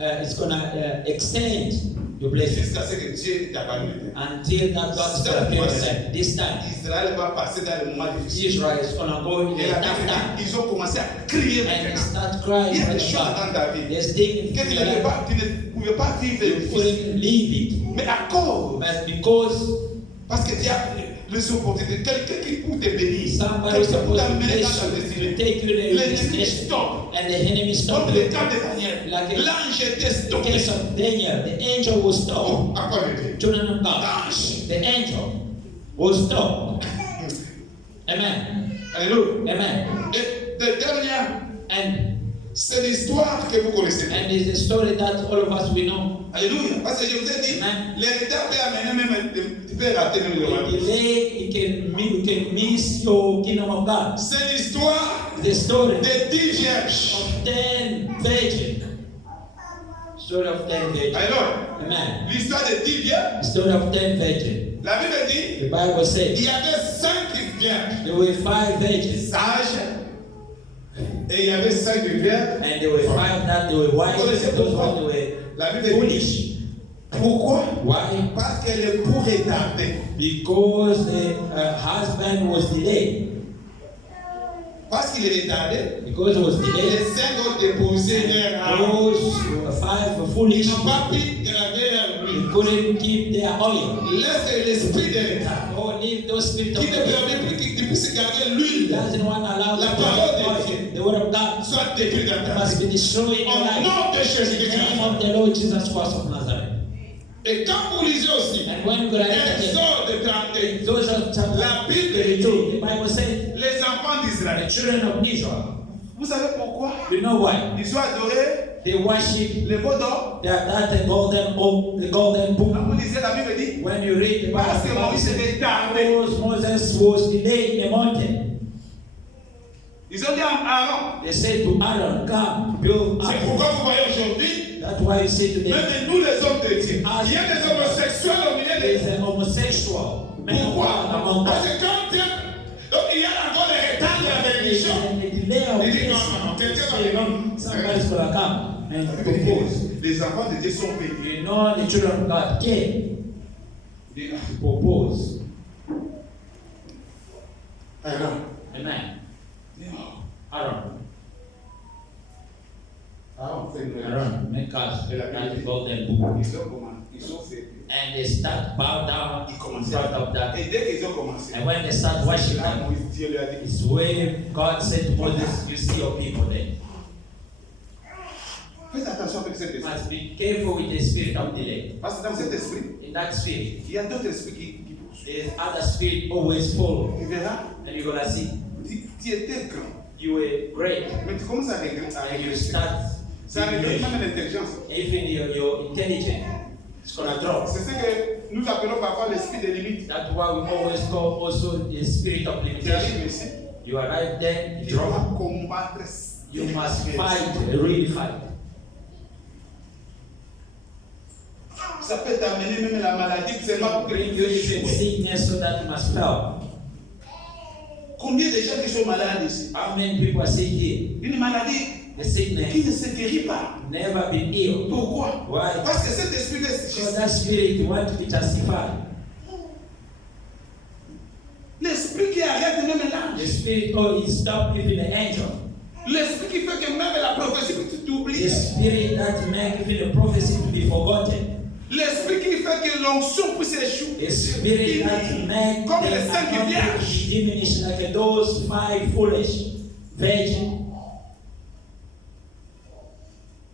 extend your blessing jusqu'à ce que Dieu t'accompagne. until that God's gonna appear in them. This time, Israël va passer dans le moment difficile. Israel is gonna go in Et a la tough Bible time dit, ils ont commencé à crier and maintenant. start crying Il y a for des the choses dans God. ta vie There's things que tu in your life ne pouvais pas vivre you difficile. couldn't leave it, Mais à cause, but because parce que Dieu a les opportunités, quelqu'un qui pour te bénir, somebody was quelqu'un pour supposed to t'amener bless dans ta you, destinée. to take you to the L'ennemi destination, stop. and the enemy stopped Comme le you. cas de Daniel, Like a- l'ange était In stoppé. case of Daniel, the angel was stopped. Oh, à quoi je dis? Children of God, L'ange. the angel was stopped. Amen. Alléluia. Amen. Et de dernière, And c'est l'histoire que vous connaissez. it's a story that all of us we know. Alléluia. Parce que je vous ai dit, Amen. l'héritage peut amener même, tu peux rater même le The royaume. delay, you can miss your kingdom of God. C'est l'histoire The story des 10 vierges. of 10 virgins. Story of 10 virgins. Alors, Amen. l'histoire des 10 vierges, The story of 10 virgins. la Bible dit, The Bible says il y avait 5 vierges there were 5 virgins, sages et il y avait 5 vierges. and there were 5 that they were wise, and those ones they were La Bible dit, foolish. pourquoi? Why? Parce qu'elle est pour retarder. Because the husband was delayed. Parce qu'il est retardé, Because it was les delayed, 5 ont déposé leur arme. those 5 were foolish. Ils n'ont pas pu garder leur They vie. couldn't keep their oil. Laisse l'esprit de retard. Or leave those spirits of Qui ne permet plus qu'ils puissent garder l'huile, doesn't want to allow La them to parole have de oil. Dieu. The word of God soit détruit dans ta must vie. be destroyed in Au your life. nom de In Jésus the Christ. name of the Lord Jesus Christ of Nazareth. Et quand vous lisez aussi, And when you read un it, sort de tenter those are chapter La Bible 32. The Bible says les enfants the d'Israël. children of Israel. Vous savez pourquoi? You know why? Ils ont adoré They worship les veaux d'or. that golden book. Quand vous lisez la Bible dit, When you read the parce que Bible, Moïse était tardé. because Moses was delayed in the mountain. Ils ont dit à Aaron. They said to Aaron, come, build C'est up. pourquoi vous voyez aujourd'hui, That's why you say today, même nous les hommes de Dieu, il y a des homosexuels homosexuel au milieu des... is an homosexual. Pourquoi? Parce que quand Dieu... Donc il y a encore les retards de la bénédiction. Il dit non, quelqu'un somebody's gonna come and propose. Les enfants de Dieu sont bénis. You know the children of God came Il dit, to propose. Aaron. Amen. Non. Aaron. Fait Aaron, make us Et la that Bible golden book. Ils ont fait. And they start bow down in front of that. Et dès qu'ils ont commencé, And when they start worshiping, là, Moïse, Dieu lui a dit, it's where God said to Moses, you see your people there. faites attention avec cet You esprit. must be careful with the spirit of delay. Parce que dans cet esprit, In that spirit, il y a d'autres esprits qui poussent. there's other spirit always follow. Tu verras, And you're gonna see, tu étais grand. you were great. Mais tu commences à régresser. And you start, Ça régresse même l'intelligence. even your intelligence, it's gonna drop. C'est ce que nous appelons parfois l'esprit des limites. That's why we always call also the spirit of Tu arrives limitation. ici, You arrive there, tu you drop. dois combattre. You must fight, really fight. Ça peut t'amener même la maladie seulement pour Bring you even sickness so that you must fail. Combien de gens qui sont malades ici? How many people are sick here? Une maladie The qui sickness ne se guérit pas. never been healed. Pourquoi? Why? Parce que cet esprit Because that spirit want to be justified. l'esprit qui arrête même The l'ange. spirit oh he stop even the angel. L'esprit qui fait que même la prophétie que tu The t'oublies. spirit that make even the prophecy to be forgotten. L'esprit qui fait que l'onction puisse échouer. The spirit that make Comme the les cinq anointing vierges. diminish like those 5 foolish virgins.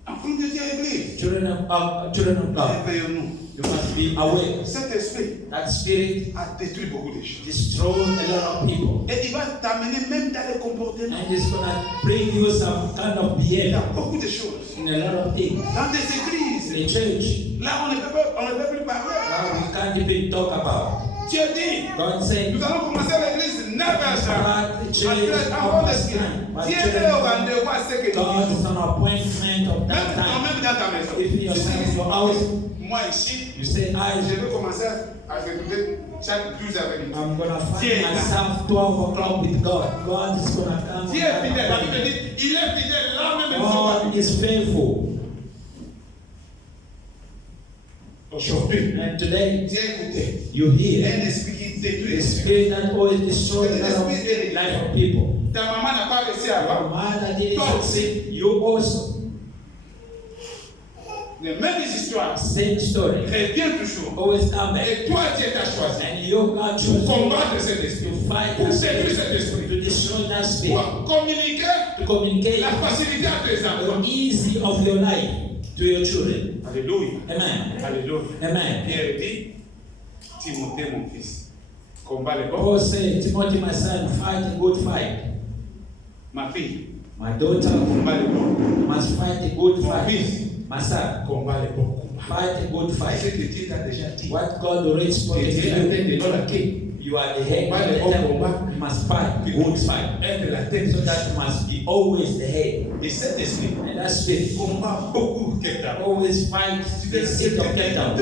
Enfants de Dieu église. Children of God, Réveillons-nous. you must be aware. Cet esprit That spirit a détruit beaucoup de choses. destroy a lot of people. Et il va t'amener même dans les comportements. And it's gonna bring you some kind of Il y a behavior beaucoup de choses. in a lot of things. Dans des églises, The church, là on ne peut plus parler. now we can't even talk about. Dieu dit, God said, nous allons commencer l'église 9h. start the church Avant of de this time. But Dieu est au rendez-vous à ce que nous God is disons. an appointment of that time. Même dans ta maison. If you are in your house, Moi ici, you say, je vais commencer à retrouver chaque 12 avec lui. I'm gonna Dieu find est là. myself 12 o'clock with God. God is gonna come. Dieu est fidèle. La Bible dit, il est fidèle là même. God is faithful. Aujourd'hui, And today, Dieu écoutait. you hear Un esprit qui détruit the les esprits. spirit that always destroys the life of people. Ta maman n'a pas réussi Your avant. mother didn't God. succeed. You also. Les mêmes histoires. Same story. Reviens toujours. Always come back. Et toi, Dieu t'a choisi And you got pour to combattre cet esprit. to fight Pour that séduire cet spirit, esprit. to destroy that spirit, Pour communiquer to communicate la facilité à tes enfants. the easy of your life to your children. Alléluia. Amen. Alléluia. Amen. Pierre dit, Timothée, mon fils, combat les Paul bons. said, Timothy, my son, fight a good fight. Ma fille, My daughter combat les bons. must fight a good Mon fight. fils, My son, combat les bons combats. fight a good Ce fight. que Dieu t'a déjà dit. What God already Tu spoken es to la you. tête de non la quai. You are the head Combat of les the bons temple. combats. You must fight a good fight. Être la tête. So that you must be always the head. Et cet esprit And that spirit combat beaucoup quelqu'un. always fight the seat of Satan.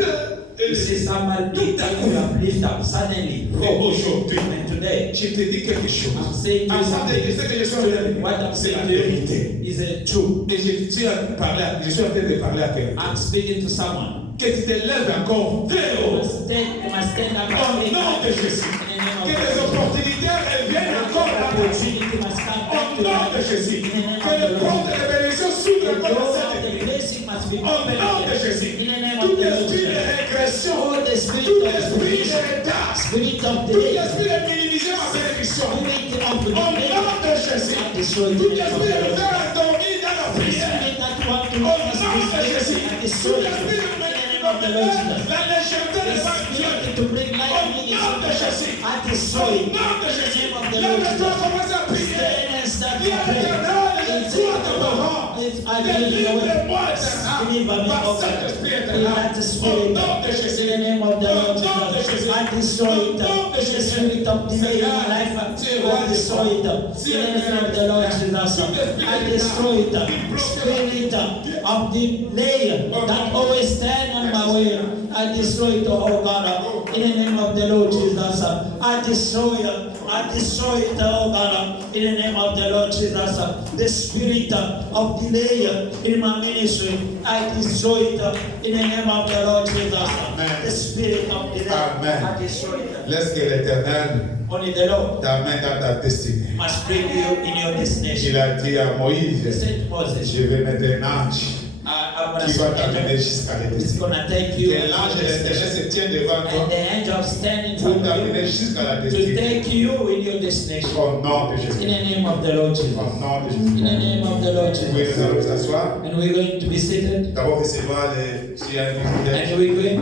You see somebody Tout à coup. you have lifted up suddenly. Et aujourd'hui, And today, je te dis quelque chose. I'm saying to you Avant de dire ce que je suis en train de something. What I'm dire, c'est la saying to you vérité. is a truth. Et je suis en train de parler à quelqu'un. I'm speaking to someone. Que tu te lèves encore très You haut. must stand up Au and nom de Jésus. in the name of Que les Jesus. opportunités reviennent encore dans ta vie. Opportunity must come Au back to nom de you. Jésus. In the name Que of les the portes Lord. de bénédiction s'ouvrent The encore door dans of cette the vie. blessing must be Au opened. nom de Jésus. In the name of Tout the Lord. esprit de régression, All the spirit tout of esprit de division, retard, spirit of tout delay, esprit de minimiser ma bénédiction. spirit of Au nom de Jésus. and destroy Tout the name of esprit the de Lord. faire endormir dans la The prière. spirit that want to Au make us nom de Jésus. and Tout destroy it. esprit de In the name of the Lord Jesus. la légèreté The de l'évangile. spirit to bring life Au in nom de Jésus. and Au destroy it. nom de In the Jésus. name of the Là, Lord maintenant, Jesus. commence à prier. Stand and start to Dis à pray. l'Éternel, It's toi, ta parole. I believe your word. Délivre-moi, Éternel, Deliver me, par O cet God. esprit, In Éternel. that Au spirit. nom de Jésus. In the name of the Au Lord nom de Jesus. Jésus. I destroy it. Au nom de The Jésus. spirit of delay in my life. I destroy it. In the name of the Lord Jesus. I destroy it. Spirit of delay that always stand on my way. I destroy it, oh God, in the name of the Lord Jesus. I destroy it, oh God, in the name of the Lord Jesus. The spirit of delay in my ministry, I destroy it in the name of the Lord Jesus. Amen. The spirit of delay, Amen. I destroy it. Laisse que l'Éternel Only the Lord t'amène dans ta destinée. must bring you in your destination. Il a dit à He Moïse, said to Moses, je vais mettre un ange I'm going to qui va send t'amener angel. jusqu'à la It's destinée. going to take you Et l'ange de l'Éternel se tient devant and toi the angel standing pour from t'amener you jusqu'à la to destinée. take you in your destination. Au nom de In Jésus. the name of the Lord Jesus. Au nom de In the Jésus. name of the Lord Oui, nous Jesus. allons nous asseoir. And we're going to be seated. D'abord recevoir s'il y a un visiteur. And we're going